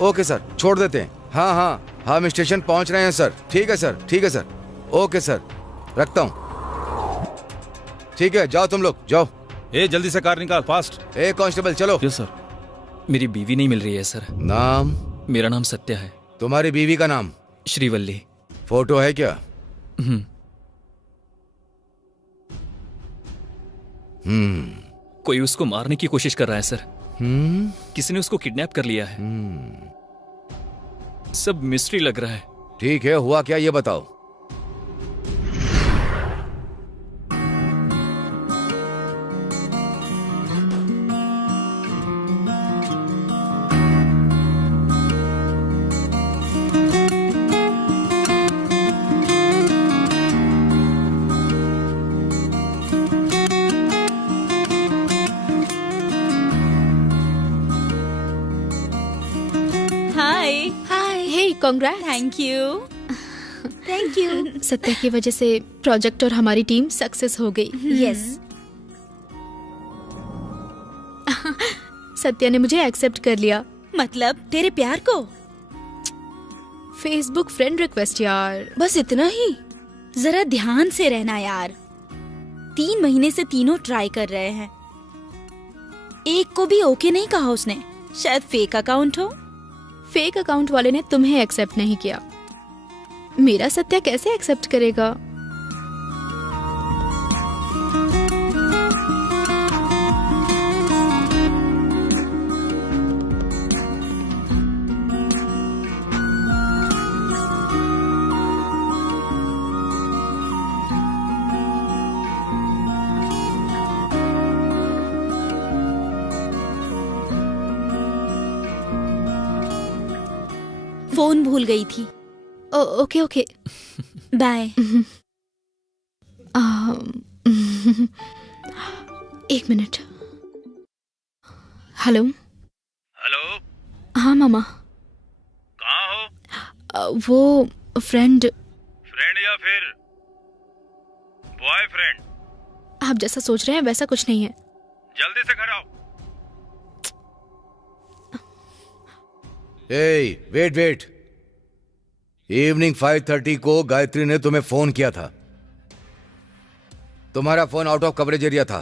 ओके सर छोड़ देते हैं। हाँ हम स्टेशन पहुंच रहे हैं सर। ठीक है सर। ओके सर रखता हूँ। ठीक है जाओ तुम लोग जाओ। जल्दी से कार निकाल फास्ट। कांस्टेबल चलो। Yes sir. मेरी बीवी नहीं मिल रही है सर। नाम? मेरा नाम सत्या है। तुम्हारी बीवी का नाम? श्रीवल्ली। फोटो है क्या? कोई उसको मारने की कोशिश कर रहा है सर। किसी ने उसको किडनैप कर लिया है। सब मिस्ट्री लग रहा है। ठीक है हुआ क्या ये बताओ। कांग्रेट्स। Thank you. सत्या की वजह से प्रोजेक्ट और हमारी टीम सक्सेस हो गई। यस। सत्या ने मुझे एक्सेप्ट कर लिया। मतलब तेरे प्यार को? फेसबुक फ्रेंड रिक्वेस्ट यार। बस इतना ही? जरा ध्यान से रहना यार। 3 महीने से तीनों ट्राई कर रहे हैं, एक को भी ओके नहीं कहा उसने। शायद फेक अकाउंट हो। फेक अकाउंट वाले ने तुम्हें एक्सेप्ट नहीं किया, मेरा सत्या कैसे एक्सेप्ट करेगा? फोन भूल गई थी। Okay bye. एक मिनट। हेलो। हाँ मामा। कहाँ हो? वो फ्रेंड या फिर बॉयफ्रेंड? आप जैसा सोच रहे हैं वैसा कुछ नहीं है। जल्दी से घर आओ। वेट। इवनिंग 5:30 को गायत्री ने तुम्हें फोन किया था। तुम्हारा phone out of coverage area था।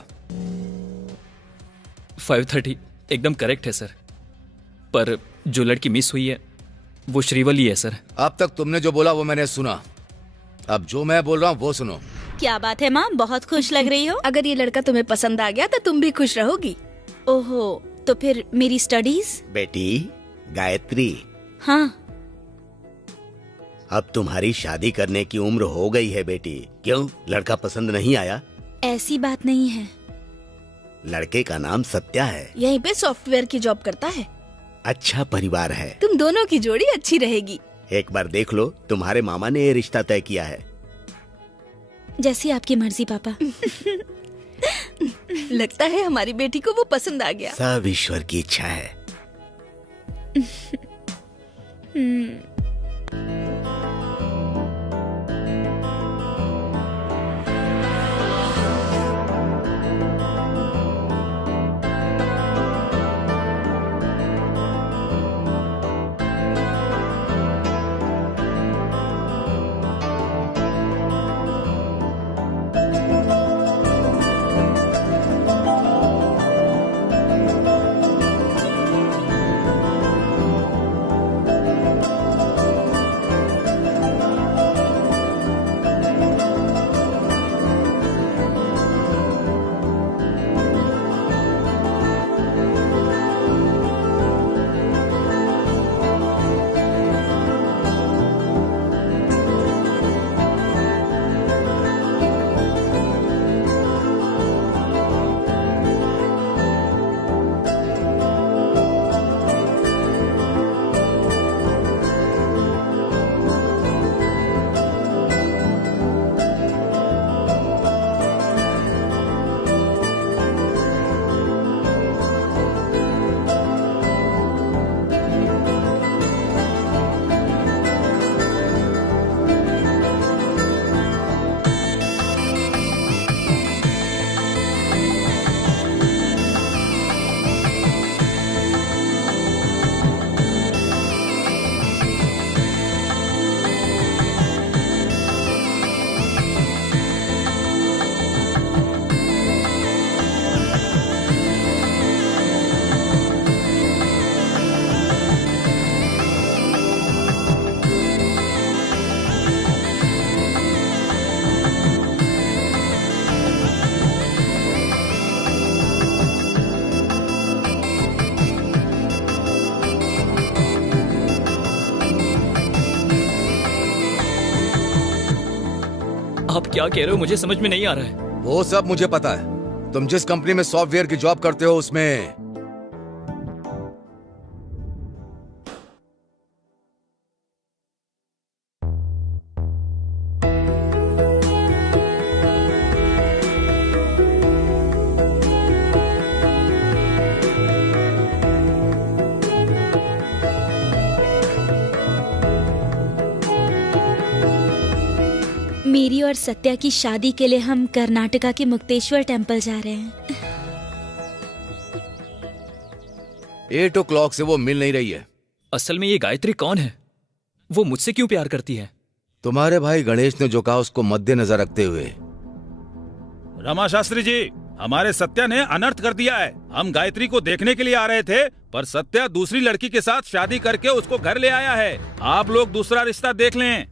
5:30 एकदम करेक्ट है सर, पर जो लड़की मिस हुई है वो श्रीवल्ली है सर। अब तक तुमने जो बोला वो मैंने सुना, अब जो मैं बोल रहा हूँ वो सुनो। क्या बात है माँ, बहुत खुश लग रही हो। अगर ये लड़का तुम्हें पसंद आ गया तो तुम भी खुश रहोगी। ओहो, तो फिर मेरी स्टडीज? बेटी गायत्री। हाँ। अब तुम्हारी शादी करने की उम्र हो गई है बेटी। क्यों, लड़का पसंद नहीं आया? ऐसी बात नहीं है। लड़के का नाम सत्या है, यहीं पे सॉफ्टवेयर की जॉब करता है। अच्छा परिवार है, तुम दोनों की जोड़ी अच्छी रहेगी। एक बार देख लो, तुम्हारे मामा ने ये रिश्ता तय किया है। जैसी आपकी मर्जी पापा। लगता है हमारी बेटी को वो पसंद आ गया। सब ईश्वर की इच्छा है। आप क्या कह रहे हो मुझे समझ में नहीं आ रहा है। वो सब मुझे पता है। तुम जिस कंपनी में सॉफ्टवेयर की जॉब करते हो उसमें मेरी और सत्या की शादी के लिए हम कर्नाटका के मुक्तेश्वर टेम्पल जा रहे हैं। 8 o'clock से वो मिल नहीं रही है। असल में ये गायत्री कौन है? वो मुझसे क्यों प्यार करती है? तुम्हारे भाई गणेश ने जो कहा उसको मद्देनजर रखते हुए। रमा शास्त्री जी, हमारे सत्या ने अनर्थ कर दिया है। हम गायत्री को देखने के लिए आ रहे थे, पर सत्या दूसरी लड़की के साथ शादी करके उसको घर ले आया है। आप लोग दूसरा रिश्ता देख लें।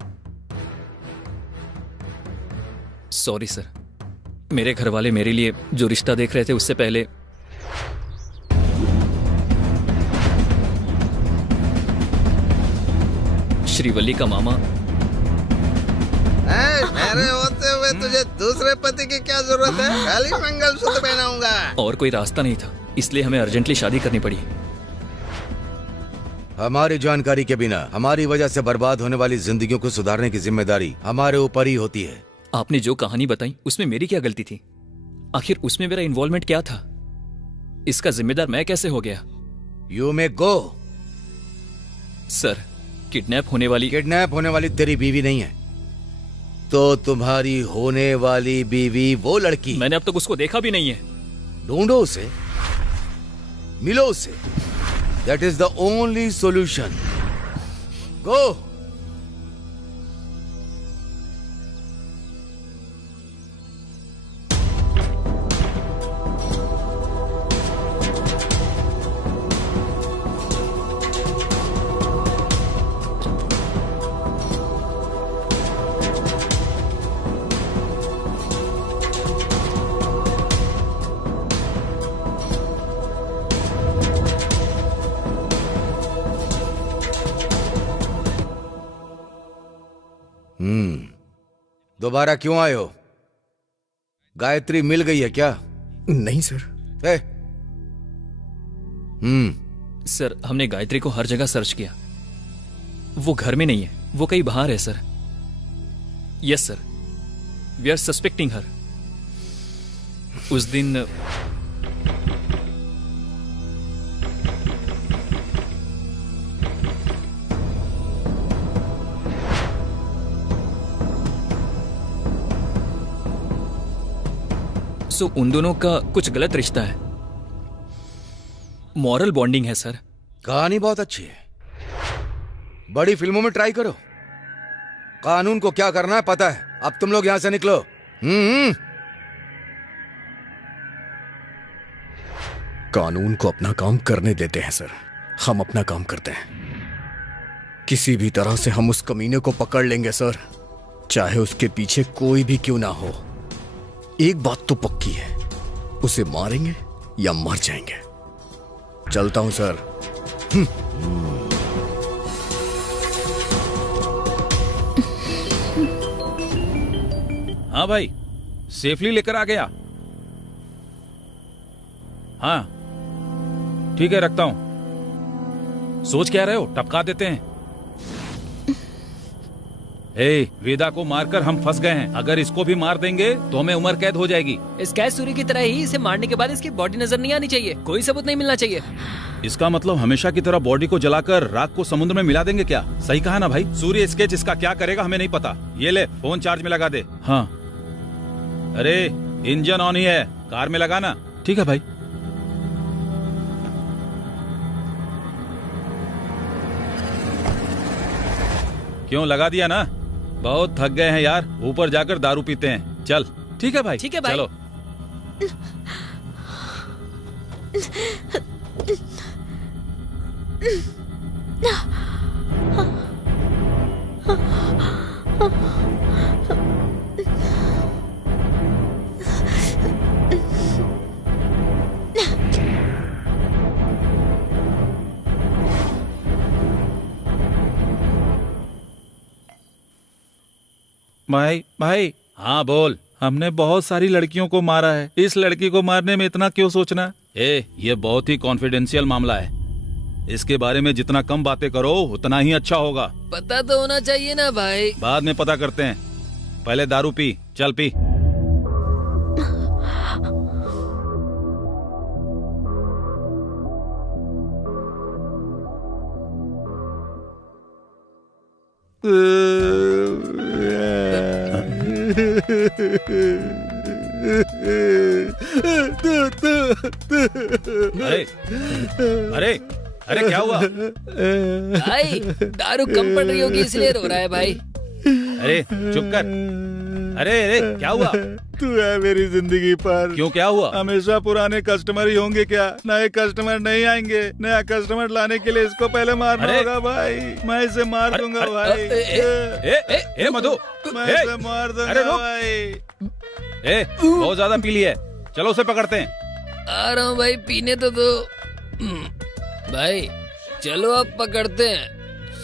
सॉरी सर, मेरे घर वाले मेरे लिए जो रिश्ता देख रहे थे उससे पहले श्रीवल्ली का मामा। मेरे होते हुए तुझे दूसरे पति की क्या जरूरत है? खाली मंगलसूत्र पहनाऊंगा। और कोई रास्ता नहीं था, इसलिए हमें अर्जेंटली शादी करनी पड़ी। हमारी जानकारी के बिना हमारी वजह से बर्बाद होने वाली जिंदगियों को सुधारने की जिम्मेदारी हमारे ऊपर ही होती है। आपने जो कहानी बताई उसमें मेरी क्या गलती थी? आखिर उसमें मेरा इन्वॉल्वमेंट क्या था? इसका जिम्मेदार मैं कैसे हो गया? You may go. Sir, kidnap होने वाली तेरी बीवी नहीं है तो तुम्हारी होने वाली बीवी वो लड़की। मैंने अब तक उसको देखा भी नहीं है। ढूंढो उसे, मिलो उसे। That is the only solution. Go. दोबारा क्यों आए हो? गायत्री मिल गई है क्या? नहीं सर। सर, हमने गायत्री को हर जगह सर्च किया। वो घर में नहीं है, वो कहीं बाहर है sir. Yes sir, we are suspecting her. उस दिन उन दोनों का कुछ गलत रिश्ता है। मॉरल बॉन्डिंग है सर। कहानी बहुत अच्छी है, बड़ी फिल्मों में ट्राई करो। कानून को क्या करना है पता है। अब तुम लोग यहां से निकलो। कानून को अपना काम करने देते हैं सर, हम अपना काम करते हैं। किसी भी तरह से हम उस कमीने को पकड़ लेंगे सर, चाहे उसके पीछे कोई भी क्यों ना हो। एक बात तो पक्की है, उसे मारेंगे या मर जाएंगे। चलता हूं सर। हाँ भाई, सेफली लेकर आ गया। हाँ ठीक है, रखता हूं। सोच क्या रहे हो? टपका देते हैं। वेदा को मारकर हम फंस गए हैं। अगर इसको भी मार देंगे तो हमें उम्र कैद हो जाएगी। इस कैस सूरी की तरह ही इसे मारने के बाद इसकी बॉडी नजर नहीं आनी चाहिए, कोई सबूत नहीं मिलना चाहिए। इसका मतलब हमेशा की तरह बॉडी को जलाकर राख को समुद्र में मिला देंगे क्या? सही कहा ना भाई? सूर्य स्केच इसका क्या करेगा हमें नहीं पता। ये ले, फोन चार्ज में लगा दे। हाँ, अरे इंजन ऑन ही है, कार में लगाना। ठीक है भाई। क्यों, लगा दिया ना? बहुत थक गए हैं यार, ऊपर जाकर दारू पीते हैं। चल। ठीक है भाई। ठीक है भाई। चलो। भाई भाई हाँ बोल। हमने बहुत सारी लड़कियों को मारा है, इस लड़की को मारने में इतना क्यों सोचना? ये बहुत ही कॉन्फिडेंशियल मामला है, इसके बारे में जितना कम बातें करो उतना ही अच्छा होगा। पता तो होना चाहिए ना भाई। बाद में पता करते हैं, पहले दारू पी, चल पी। अरे अरे अरे क्या हुआ? भाई दारू कम पड़ रही होगी इसलिए रो रहा है भाई। अरे चुप कर। अरे अरे क्या हुआ? तू है मेरी जिंदगी पर। क्यों, क्या हुआ? हमेशा पुराने कस्टमर ही होंगे क्या? नए कस्टमर नहीं आएंगे। नया कस्टमर लाने के लिए इसको पहले मारना होगा भाई। मैं इसे मार दूंगा भाई। ए मधु, मैं इसे मार दूंगा भाई। बहुत ज्यादा पी लिया है, चलो उसे पकड़ते हैं। आ रहा हूँ भाई, पीने तो दो। भाई चलो अब पकड़ते हैं,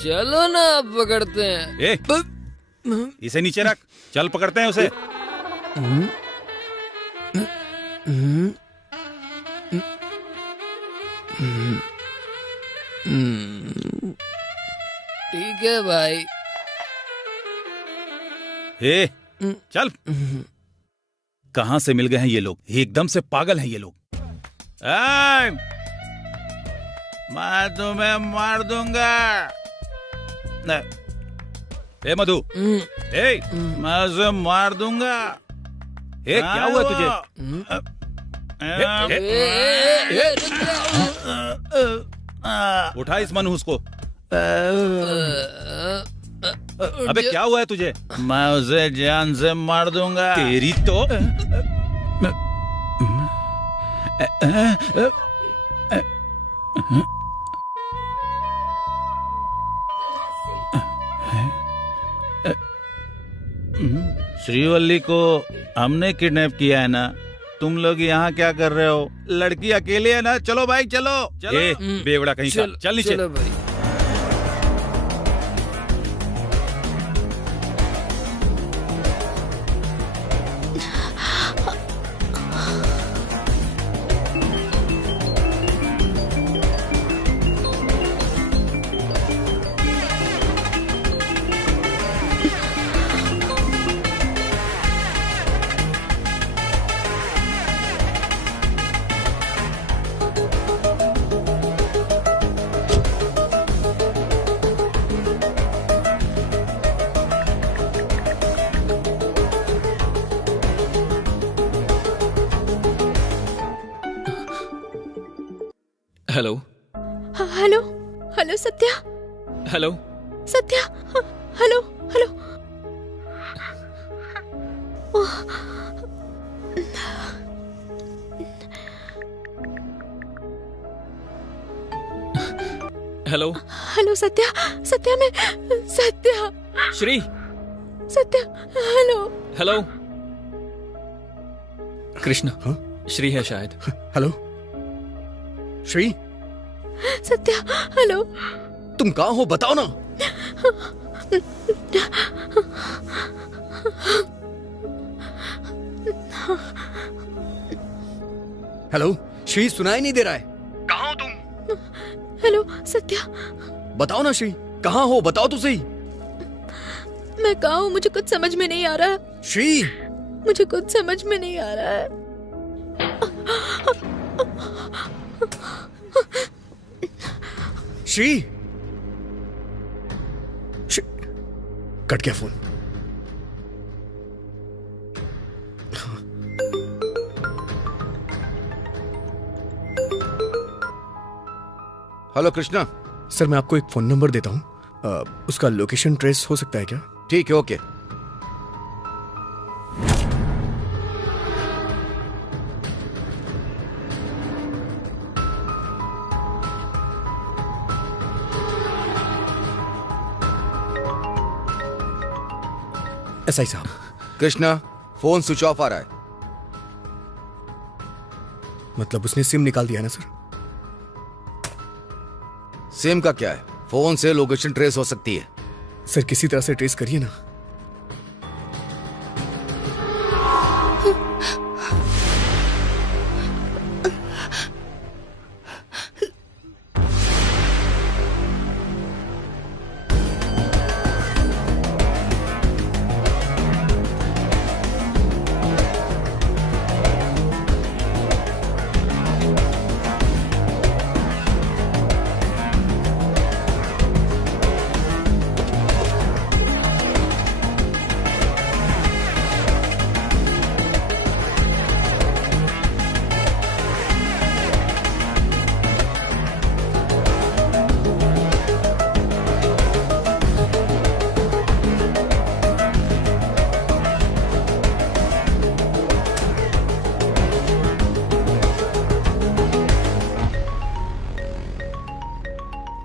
चलो ना अब पकड़ते हैं। इसे नीचे रख, चल पकड़ते हैं उसे। ठीक है भाई। चल। कहाँ से मिल गए हैं ये लोग? एकदम से पागल हैं ये लोग। मैं तुम्हें मार दूंगा। मधु, मैं उसे मार दूंगा। क्या हुआ तुझे? उठा इस मनहूस को। अबे क्या हुआ है तुझे? मैं उसे जान से मार दूंगा। तेरी तो। श्रीवल्ली को हमने किडनैप किया है ना? तुम लोग यहाँ क्या कर रहे हो? लड़की अकेली है ना? चलो भाई चलो, चलो। बेवड़ा कहीं का, चल नीचे। चलो भाई। Hello hello hello Satya. Hello Satya. Hello hello. Hello hello Satya. Satya मैं सत्या। श्री। सत्या हेलो। हेलो कृष्णा। श्री है शायद। हेलो श्री। सत्या हेलो। तुम कहाँ हो बताओ ना। हेलो श्री, सुनाई नहीं दे रहा है। कहाँ हो तुम? हेलो सत्या। बताओ ना श्री, कहाँ हो? बताओ तो सही। मैं कहाँ हूँ? मुझे कुछ समझ में नहीं आ रहा। श्री मुझे कुछ समझ में नहीं आ रहा है। श्री। कट गया फोन। हेलो कृष्णा। सर मैं आपको एक फोन नंबर देता हूँ, उसका लोकेशन ट्रेस हो सकता है क्या? ठीक है, ओके। एसआई साहब। कृष्णा, फोन स्विच ऑफ आ रहा है। मतलब उसने सिम निकाल दिया ना सर? सिम का क्या है, फोन से लोकेशन ट्रेस हो सकती है। सर किसी तरह से ट्रेस करिए ना।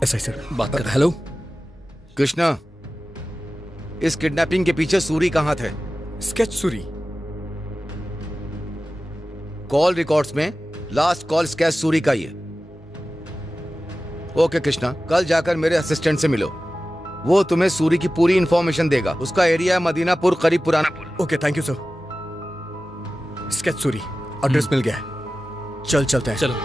एसआई सर बात कर। हेलो कृष्णा, इस किडनैपिंग के पीछे सूरी कहाँ थे? स्केच सूरी। कॉल रिकॉर्ड्स में लास्ट कॉल स्केच सूरी का ही है। ओके कृष्णा, कल जाकर मेरे असिस्टेंट से मिलो, वो तुम्हें सूरी की पूरी इंफॉर्मेशन देगा। उसका एरिया है मदीनापुर, करीब पुराना पुल। Okay thank you sir. Sketch Suri, address मिल गया है। चलते हैं। चलो।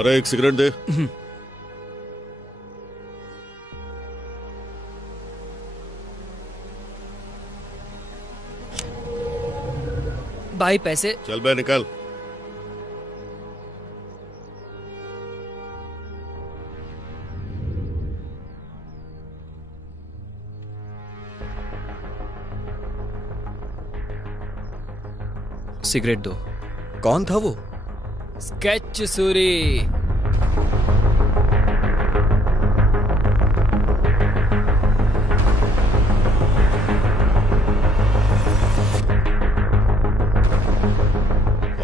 अरे एक सिगरेट दे। भाई पैसे। चल बे निकल। सिगरेट दो। कौन था वो? स्केच सूरी।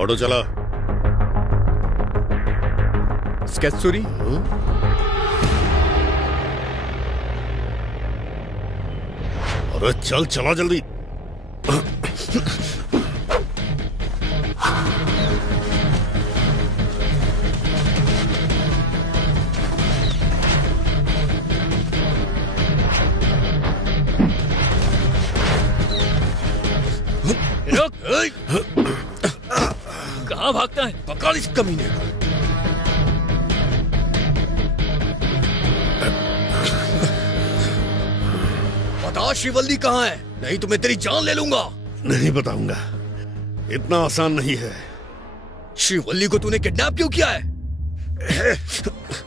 ऑटो चला। स्केच सूरी। अरे चल, चला जल्दी। कहाँ भागता है? पकड़ इस कमीने को। बता श्रीवल्ली कहाँ है, नहीं तो मैं तेरी जान ले लूंगा। नहीं बताऊंगा, इतना आसान नहीं है। श्रीवल्ली को तूने किडनैप क्यों किया है?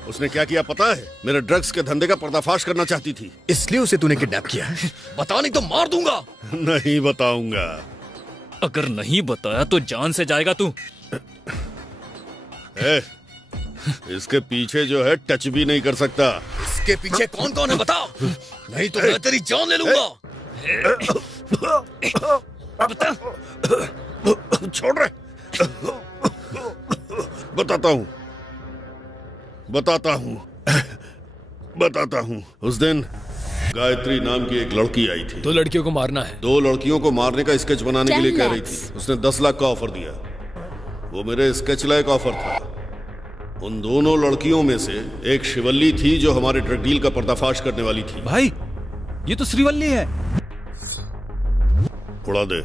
उसने क्या किया पता है? मेरे ड्रग्स के धंधे का पर्दाफाश करना चाहती थी, इसलिए उसे तूने किडनैप किया है। बता नहीं तो मार दूंगा। नहीं बताऊंगा। अगर नहीं बताया तो जान से जाएगा तू। इसके पीछे जो है टच भी नहीं कर सकता। इसके पीछे कौन कौन है बता, नहीं तो मैं तेरी जान ले लूंगा। बता। छोड़ रहे। बताता हूँ। उस दिन गायत्री नाम की एक लड़की आई थी। 2 लड़कियों को मारना है। 2 लड़कियों को मारने का स्केच बनाने के लिए कह रही थी। उसने 10 लाख का ऑफर दिया। वो मेरे स्केच लायक ऑफर था। उन दोनों लड़कियों में से एक शिवल्ली थी जो हमारे ड्रग डील का पर्दाफाश करने वाली थी। भाई ये तो श्रीवल्ली है। उड़ा दे।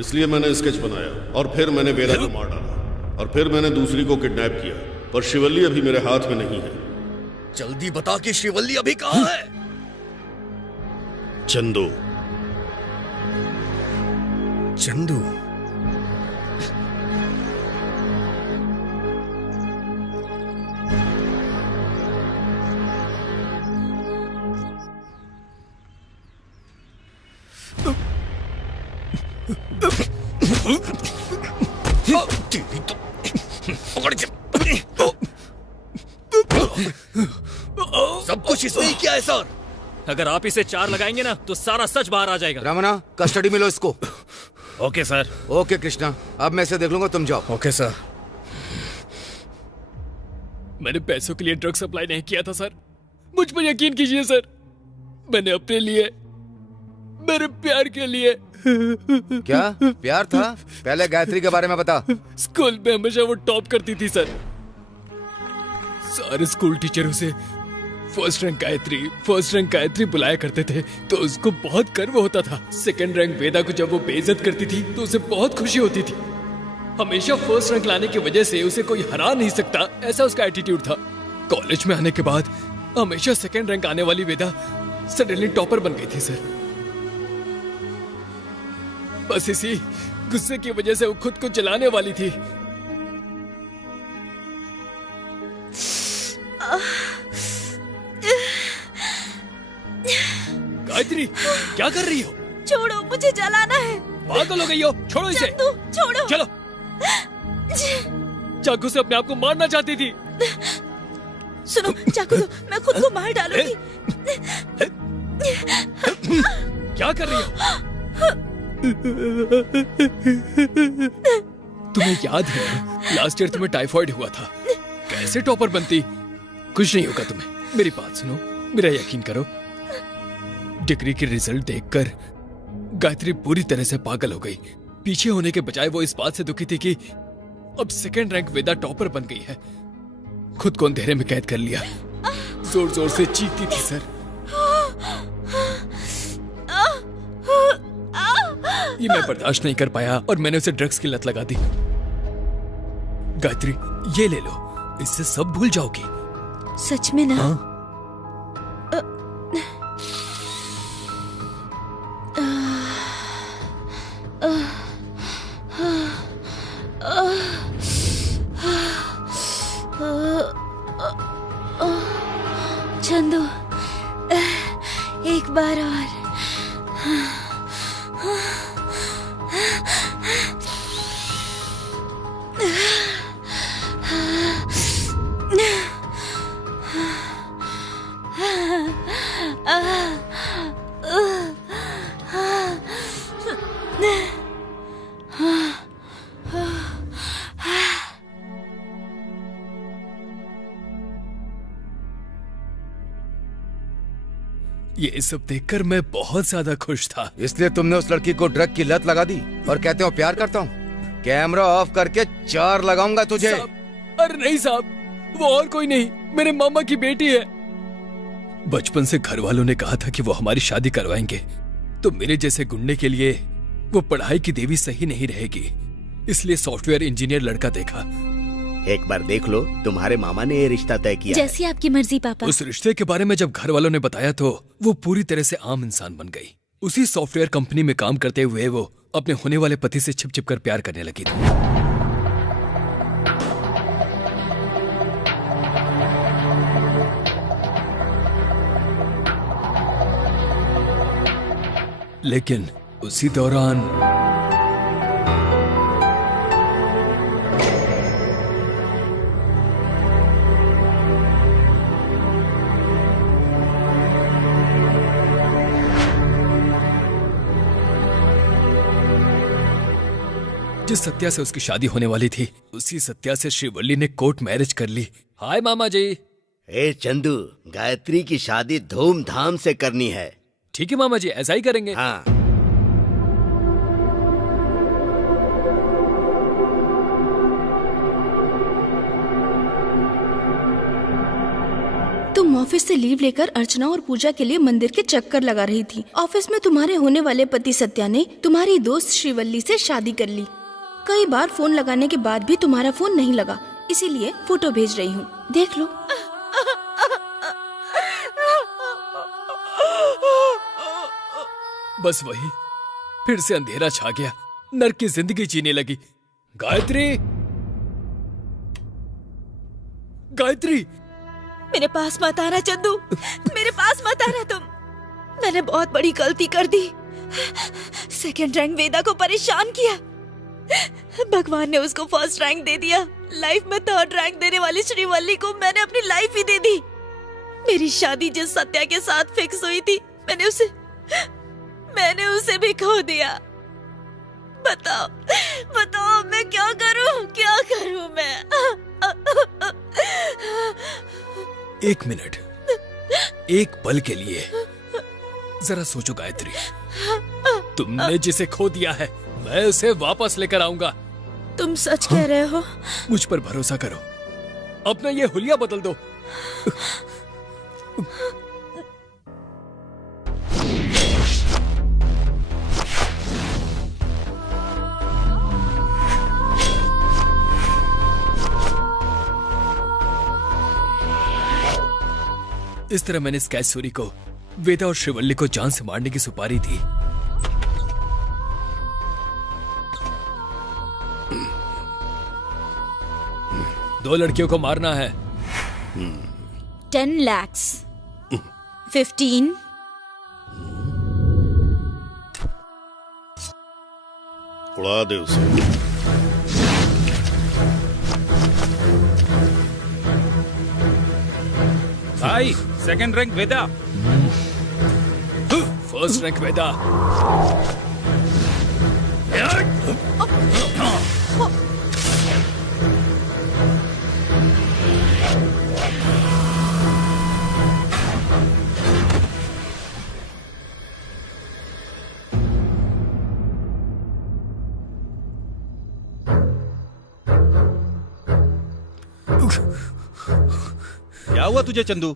इसलिए मैंने स्केच बनाया और फिर मैंने वेदा को मार डाला और फिर मैंने दूसरी को किडनैप किया, पर शिवल्ली अभी मेरे हाथ में नहीं है। जल्दी बता कि श्रीवल्ली अभी कहाँ है? चंदू। चंदू? सब कुछ इसने ही किया है सर। अगर आप इसे 4 लगाएंगे ना तो सारा सच बाहर आ जाएगा। रमना, कस्टडी में लो इसको। Okay sir. ओके कृष्णा, अब मैं इसे देख लूंगा, तुम जाओ। Okay sir. मैंने पैसों के लिए ड्रग सप्लाई नहीं किया था सर, मुझ पर यकीन कीजिए सर। मैंने अपने लिए, मेरे प्यार के लिए क्या प्यार था? पहले गायत्री के बारे में बता। स्कूल में हमेशा वो टॉप करती थी सर। सारे स्कूल टीचर उसे फर्स्ट रैंक गायत्री बुलाया करते थे, तो उसको बहुत गर्व होता था। सेकंड रैंक वेदा को जब वो बेइज्जत करती थी तो उसे बहुत खुशी होती थी। हमेशा फर्स्ट रैंक लाने की वजह से उसे कोई हरा नहीं सकता, ऐसा उसका एटीट्यूड था। कॉलेज में आने के बाद हमेशा सेकंड रैंक आने वाली वेदा सडनली टॉपर बन गई थी सर। बस इसी गुस्से की वजह से वो खुद को जलाने वाली थी। गायत्री, क्या कर रही हो? छोड़ो, मुझे जलाना है। पागल हो गई हो? छोड़ो इसे। छोड़ो। चलो। चाकू से अपने आप को मारना चाहती थी। सुनो, चाकू दो, मैं खुद को मार डालूंगी। क्या कर रही हो? तुम्हें याद है लास्ट ईयर तुम्हें टाइफाइड हुआ था, कैसे टॉपर बनती? कुछ नहीं होगा तुम्हें। मेरी बात सुनो, मेरा यकीन करो। डिग्री के रिजल्ट देखकर गायत्री पूरी तरह से पागल हो गई। पीछे होने के बजाय वो इस बात से दुखी थी कि अब सेकंड रैंक वेदा टॉपर बन गई है। खुद को अंधेरे में कैद कर लिया, जोर जोर से चीखती थी सर। ये मैं बर्दाश्त नहीं कर पाया और मैंने उसे ड्रग्स की लत लगा दी। गायत्री, ये ले लो, इससे सब भूल जाओगी। सच में ना? हाँ? चंदू, एक बार और। ये सब देखकर मैं बहुत ज्यादा खुश था। इसलिए तुमने उस लड़की को ड्रग की लत लगा दी और कहते हो प्यार करता हूँ? कैमरा ऑफ करके 4 लगाऊंगा तुझे। अरे नहीं साहब, वो और कोई नहीं, मेरे मामा की बेटी है। बचपन से घर वालों ने कहा था कि वो हमारी शादी करवाएंगे, तो मेरे जैसे गुंडे के लिए वो पढ़ाई की देवी सही नहीं रहेगी, इसलिए सॉफ्टवेयर इंजीनियर लड़का देखा। एक बार देख लो, तुम्हारे मामा ने ये रिश्ता तय किया। जैसी आपकी मर्जी पापा। उस रिश्ते के बारे में जब घर वालों ने बताया तो वो पूरी तरह से आम इंसान बन गई। उसी सॉफ्टवेयर कंपनी में काम करते हुए वो अपने होने वाले पति से छिप छिप कर प्यार करने लगी थी। लेकिन उसी दौरान जिस सत्या से उसकी शादी होने वाली थी, उसी सत्या से श्रीवल्ली ने कोर्ट मैरिज कर ली। हाय मामा जी। ए चंदू, गायत्री की शादी धूमधाम से करनी है। ठीक है मामा जी, ऐसा ही करेंगे। हाँ। तुम ऑफिस से लीव लेकर अर्चना और पूजा के लिए मंदिर के चक्कर लगा रही थी। ऑफिस में तुम्हारे होने वाले पति सत्या ने तुम्हारी दोस्त श्रीवल्ली से शादी कर ली। कई बार फोन लगाने के बाद भी तुम्हारा फोन नहीं लगा, इसीलिए फोटो भेज रही हूँ, देख लो। बस वही, फिर से अंधेरा छा गया, नर्क की जिंदगी जीने लगी। गायत्री, गायत्री, मेरे पास मत आना चंदू, मेरे पास मत आना तुम। मैंने बहुत बड़ी गलती कर दी, सेकंड रैंक वेदा को परेशान किया। भगवान ने उसको फर्स्ट रैंक दे दिया। लाइफ में थर्ड रैंक देने वाली श्रीवल्ली को मैंने अपनी लाइफ ही दे दी। मेरी शादी जिस सत्या के साथ फिक्स हुई थी, मैंने उसे भी खो दिया। बताओ बताओ, मैं क्या करूं मैं? एक मिनट, एक पल के लिए जरा सोचो गायत्री। तुमने जिसे खो दिया है मैं उसे वापस लेकर आऊंगा। तुम सच कह रहे हो? मुझ पर भरोसा करो, अपना ये हुलिया बदल दो। इस तरह मैंने स्केच सूरी को, वेदा और श्रीवल्ली को जान से मारने की सुपारी दी। दो लड़कियों को मारना है। 10 lakhs, 15, उड़ा दे उसे। भाई सेकंड रैंक वेदा। फर्स्ट रैंक वेदा। क्या हुआ तुझे चंदू?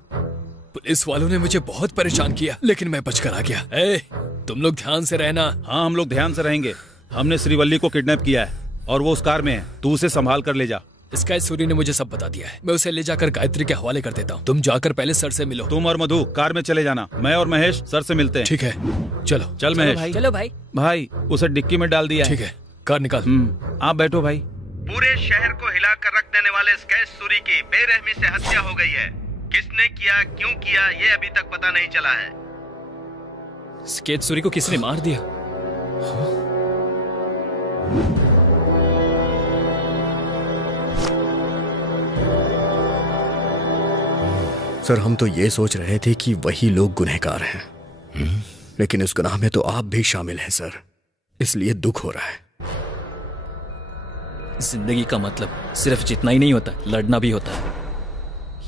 पुलिस वालों ने मुझे बहुत परेशान किया, लेकिन मैं बचकर आ गया। तुम लोग ध्यान से रहना। हाँ हम लोग ध्यान से रहेंगे। हमने श्रीवल्ली को किडनैप किया है और वो उस कार में है। तू उसे संभाल कर ले जा। स्काई सूरी ने मुझे सब बता दिया है। मैं उसे ले जाकर गायत्री के हवाले कर देता हूँ। तुम जाकर पहले सर से मिलो। तुम और मधु कार में चले जाना, मैं और महेश सर से मिलते हैं। ठीक है चलो। चल महेश। चलो भाई। भाई उसे डिक्की में डाल दिया है। ठीक है कार निकाल। आप बैठो भाई। पूरे शहर को हिलाकर रख देने वाले स्केच सूरी की बेरहमी से हत्या हो गई है। किसने किया, क्यों किया, ये अभी तक पता नहीं चला है। स्केच सूरी को किसने मार दिया? सर हम तो ये सोच रहे थे कि वही लोग गुनहगार हैं, लेकिन इस गुनाह में तो आप भी शामिल हैं सर, इसलिए दुख हो रहा है। जिंदगी का मतलब सिर्फ जितना ही नहीं होता, लड़ना भी होता है।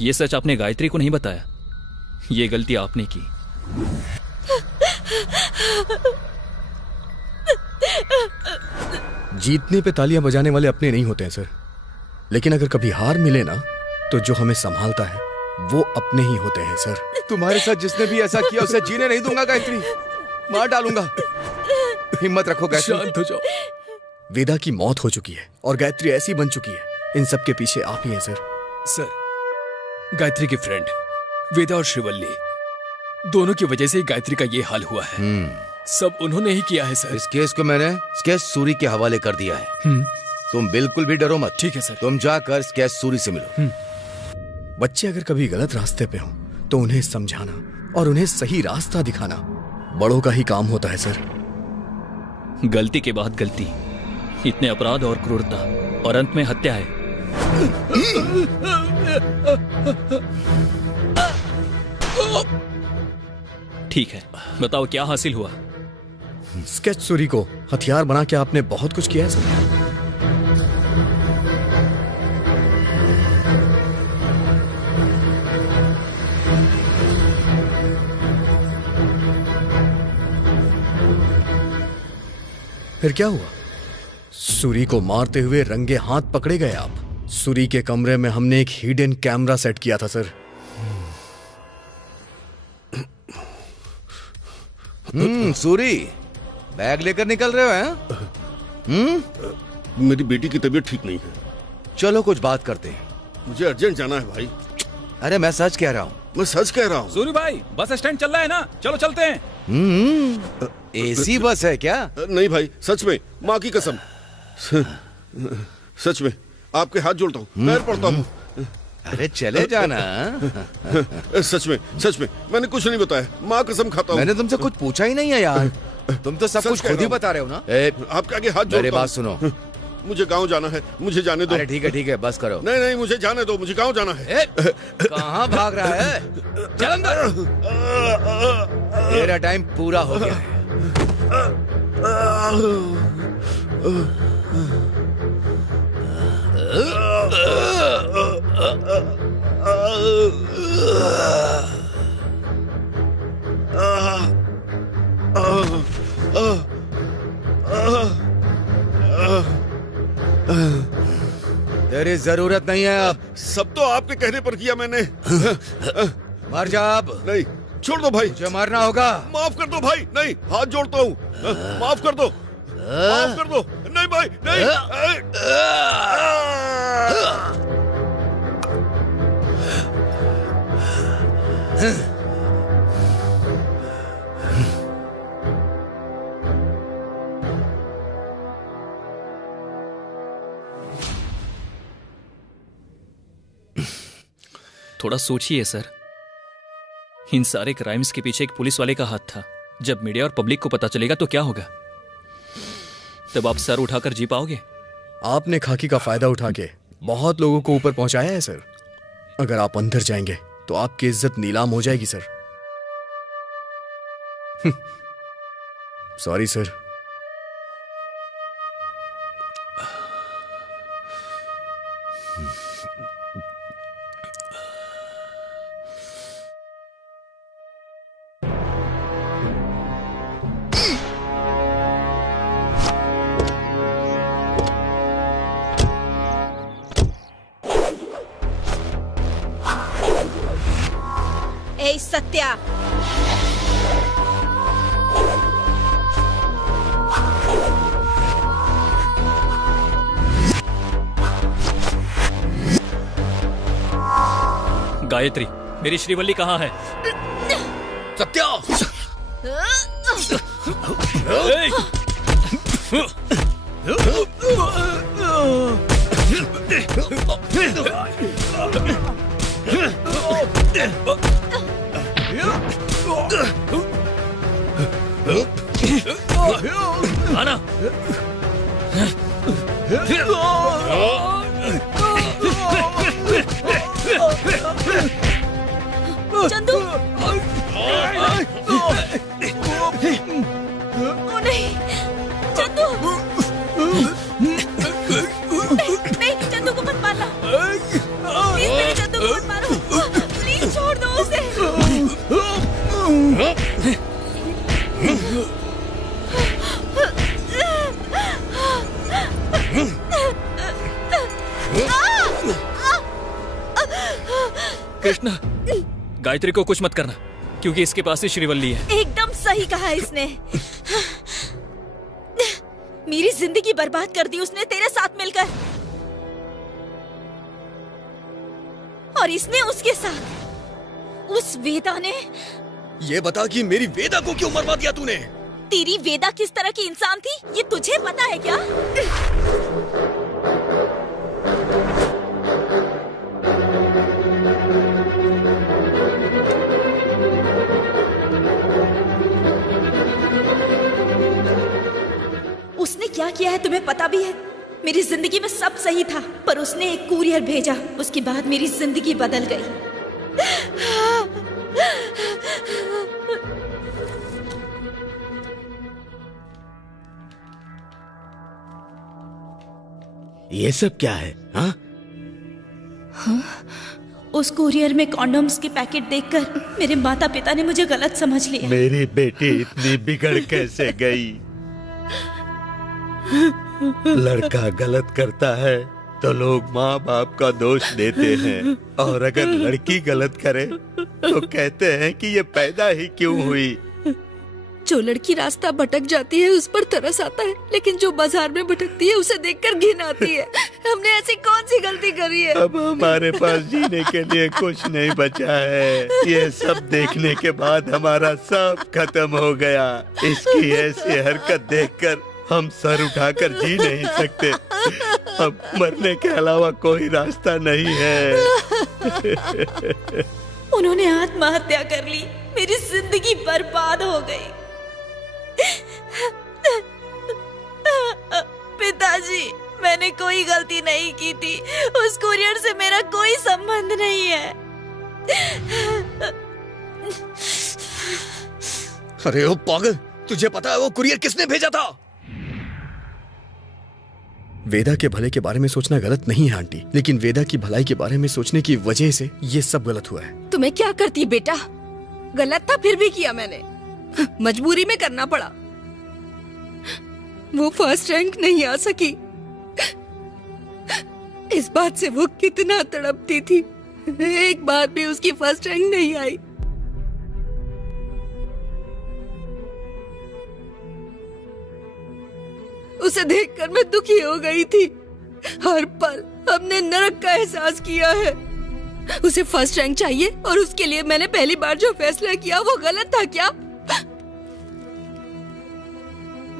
ये सच आपने गायत्री को नहीं बताया। ये गलती आपने की। जीतने पे तालियां बजाने वाले अपने नहीं होते हैं सर, लेकिन अगर कभी हार मिले ना तो जो हमें संभालता है वो अपने ही होते हैं सर। तुम्हारे साथ जिसने भी ऐसा किया उसे जीने नहीं दूंगा गायत्री, मार डालूंगा। हिम्मत रखो गायत्री। शांत हो जाओ। वेदा की मौत हो चुकी है और गायत्री ऐसी बन चुकी है। इन सब के पीछे आप ही हैं सर। सर गायत्री की फ्रेंड वेदा और श्रीवल्ली दोनों की वजह से ही गायत्री का ये हाल हुआ है। सब उन्होंने ही किया है सर। इस केस को मैंने स्केच सूरी के हवाले कर दिया है। तुम बिल्कुल भी डरो मत। ठीक है सर। तुम जाकर स्केच सूरी से मिलो। बच्चे अगर कभी गलत रास्ते पे हों तो उन्हें समझाना और उन्हें सही रास्ता दिखाना बड़ों का ही काम होता है सर। गलती के बाद गलती, इतने अपराध और क्रूरता और अंत में हत्या है। ठीक है बताओ क्या हासिल हुआ? स्केच सूरी को हथियार बना के आपने बहुत कुछ किया है सर। फिर क्या हुआ? सूरी को मारते हुए रंगे हाथ पकड़े गए आप। सूरी के कमरे में हमने एक हिडन कैमरा सेट किया था सर। सूरी बैग लेकर निकल रहे हो हैं? मेरी बेटी की तबीयत ठीक नहीं है। चलो कुछ बात करते हैं। मुझे अर्जेंट जाना है भाई। अरे मैं सच कह रहा हूँ। मैं सच कह रहा हूँ। सूरी भाई बस स्टैंड चल रहा है ना, चलो चलते हैं। एसी बस है क्या? नहीं भाई सच में, माँ की कसम। सच में आपके हाथ जोड़ता हूँ, पैर पड़ता हूँ। अरे चले जाना। सच में मैंने कुछ नहीं बताया, माँ कसम खाता हूँ। मैंने तुमसे कुछ पूछा ही नहीं है यार। तुम तो सब कुछ खुद ही बता रहे हो ना। आपके आगे हाथ जोड़ता हूँ। मेरी बात सुनो। मुझे गांव जाना है, मुझे जाने दो। अरे ठीक है बस करो। नहीं मुझे जाने दो, मुझे गांव जाना है। कहाँ भाग रहा है? चल अंदर। तेरा टाइम पूरा हो गया है। तेरी जरूरत नहीं है अब। सब तो आपके कहने पर किया मैंने। मर जा अब। नहीं, छोड़ दो भाई। मुझे मरना होगा। माफ कर दो भाई। नहीं, हाथ जोड़ता हूँ। माफ कर दो, माफ कर दो। नहीं भाई, नहीं। थोड़ा सोचिए सर, इन सारे क्राइम्स के पीछे एक पुलिस वाले का हाथ था। जब मीडिया और पब्लिक को पता चलेगा तो क्या होगा? तब आप सर उठाकर जी पाओगे? आपने खाकी का फायदा उठा के बहुत लोगों को ऊपर पहुंचाया है सर। अगर आप अंदर जाएंगे तो आपकी इज्जत नीलाम हो जाएगी सर। Sorry sir. ए सत्या, गायत्री, मेरी श्रीवल्ली कहाँ है? सत्या! आना। चंदू, ओ नहीं, चंदू, नहीं, चंदू को मत मारना, प्लीज मेरे चंदू को मत मारो, प्लीज छोड़ दो उसे। कृष्णा, गायत्री को कुछ मत करना, क्योंकि इसके पास ही श्रीवल्ली है। एकदम सही कहा इसने। मेरी जिंदगी बर्बाद कर दी उसने तेरे साथ मिलकर, और इसने उसके साथ, उस वेदा ने। ये बता कि मेरी वेदा को क्यों मरवा दिया तूने? तेरी वेदा किस तरह की इंसान थी ये तुझे पता है क्या? उसने क्या किया है तुम्हें पता भी है? मेरी जिंदगी में सब सही था, पर उसने एक कुरियर भेजा, उसके बाद मेरी जिंदगी बदल गई। ये सब क्या है? हाँ? हाँ? उस कुरियर में कॉन्डोम्स के पैकेट देखकर मेरे माता पिता ने मुझे गलत समझ लिया। मेरी बेटी इतनी बिगड़ कैसे गई? लड़का गलत करता है तो लोग माँ बाप का दोष देते हैं, और अगर लड़की गलत करे तो कहते हैं कि ये पैदा ही क्यों हुई। जो लड़की रास्ता भटक जाती है उस पर तरस आता है, लेकिन जो बाजार में भटकती है उसे देखकर घिन आती है। हमने ऐसी कौन सी गलती करी है? अब हमारे पास जीने के लिए कुछ नहीं बचा है। ये सब देखने के बाद हमारा सब खत्म हो गया। इसकी ऐसी हरकत देखकर हम सर उठाकर जी नहीं सकते। अब मरने के अलावा कोई रास्ता नहीं है। उन्होंने आत्महत्या कर ली, मेरी जिंदगी बर्बाद हो गई। पिताजी, मैंने कोई गलती नहीं की थी, उस कुरियर से मेरा कोई संबंध नहीं है। अरे ओ पागल, तुझे पता है वो कुरियर किसने भेजा था? वेदा के भले के बारे में सोचना गलत नहीं है आंटी, लेकिन वेदा की भलाई के बारे में सोचने की वजह से ये सब गलत हुआ है। तुम्हें क्या करती बेटा? गलत था फिर भी किया मैंने, मजबूरी में करना पड़ा। वो फर्स्ट रैंक नहीं आ सकी इस बात से वो कितना तड़पती थी। एक बार भी उसकी फर्स्ट रैंक नहीं आई। उसे देखकर मैं दुखी हो गई थी। हर पल हमने नरक का एहसास किया है। उसे फर्स्ट रैंक चाहिए और उसके लिए मैंने पहली बार जो फैसला किया वो गलत था क्या?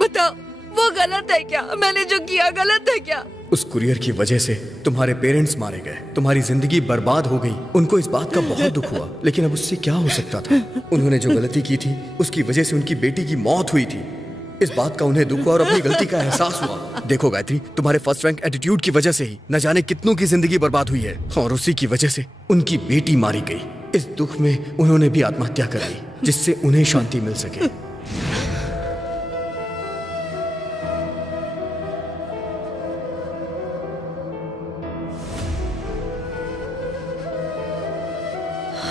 बताओ, वो गलत है क्या? मैंने जो किया गलत है क्या? उस कुरियर की वजह से तुम्हारे पेरेंट्स मारे गए, तुम्हारी जिंदगी बर्बाद हो गई। उनको इस बात का बहुत दुख हुआ, लेकिन अब उससे क्या हो सकता था? उन्होंने जो गलती की थी उसकी वजह से उनकी बेटी की मौत हुई थी। इस बात का उन्हें दुख हुआ और अपनी गलती का एहसास हुआ। देखो गायत्री, तुम्हारे फर्स्ट रैंक एटीट्यूड की वजह से ही न जाने कितनों की जिंदगी बर्बाद हुई है, और उसी की वजह से उनकी बेटी मारी गई। इस दुख में उन्होंने भी आत्महत्या कर ली, जिससे उन्हें शांति मिल सके।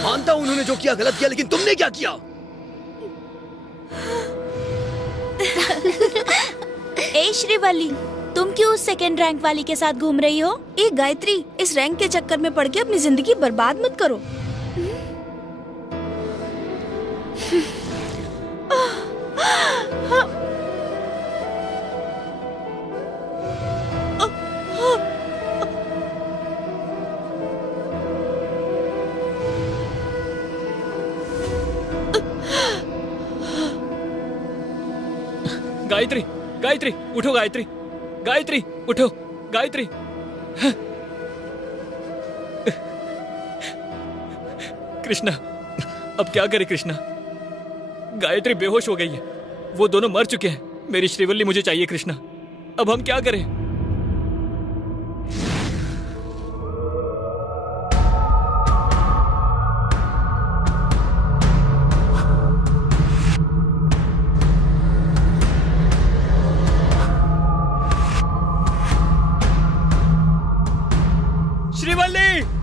मानता हूं उन्होंने जो किया गलत किया, लेकिन तुमने क्या किया? ए श्रीवल्ली, तुम क्यों उस सेकंड रैंक वाली के साथ घूम रही हो? ए गायत्री, इस रैंक के चक्कर में पड़ के अपनी जिंदगी बर्बाद मत करो। गायत्री, गायत्री उठो, गायत्री, गायत्री उठो, गायत्री। कृष्णा, अब क्या करे कृष्णा? गायत्री बेहोश हो गई है, वो दोनों मर चुके हैं। मेरी श्रीवल्ली मुझे चाहिए कृष्णा, अब हम क्या करें? श्रीवल्ली!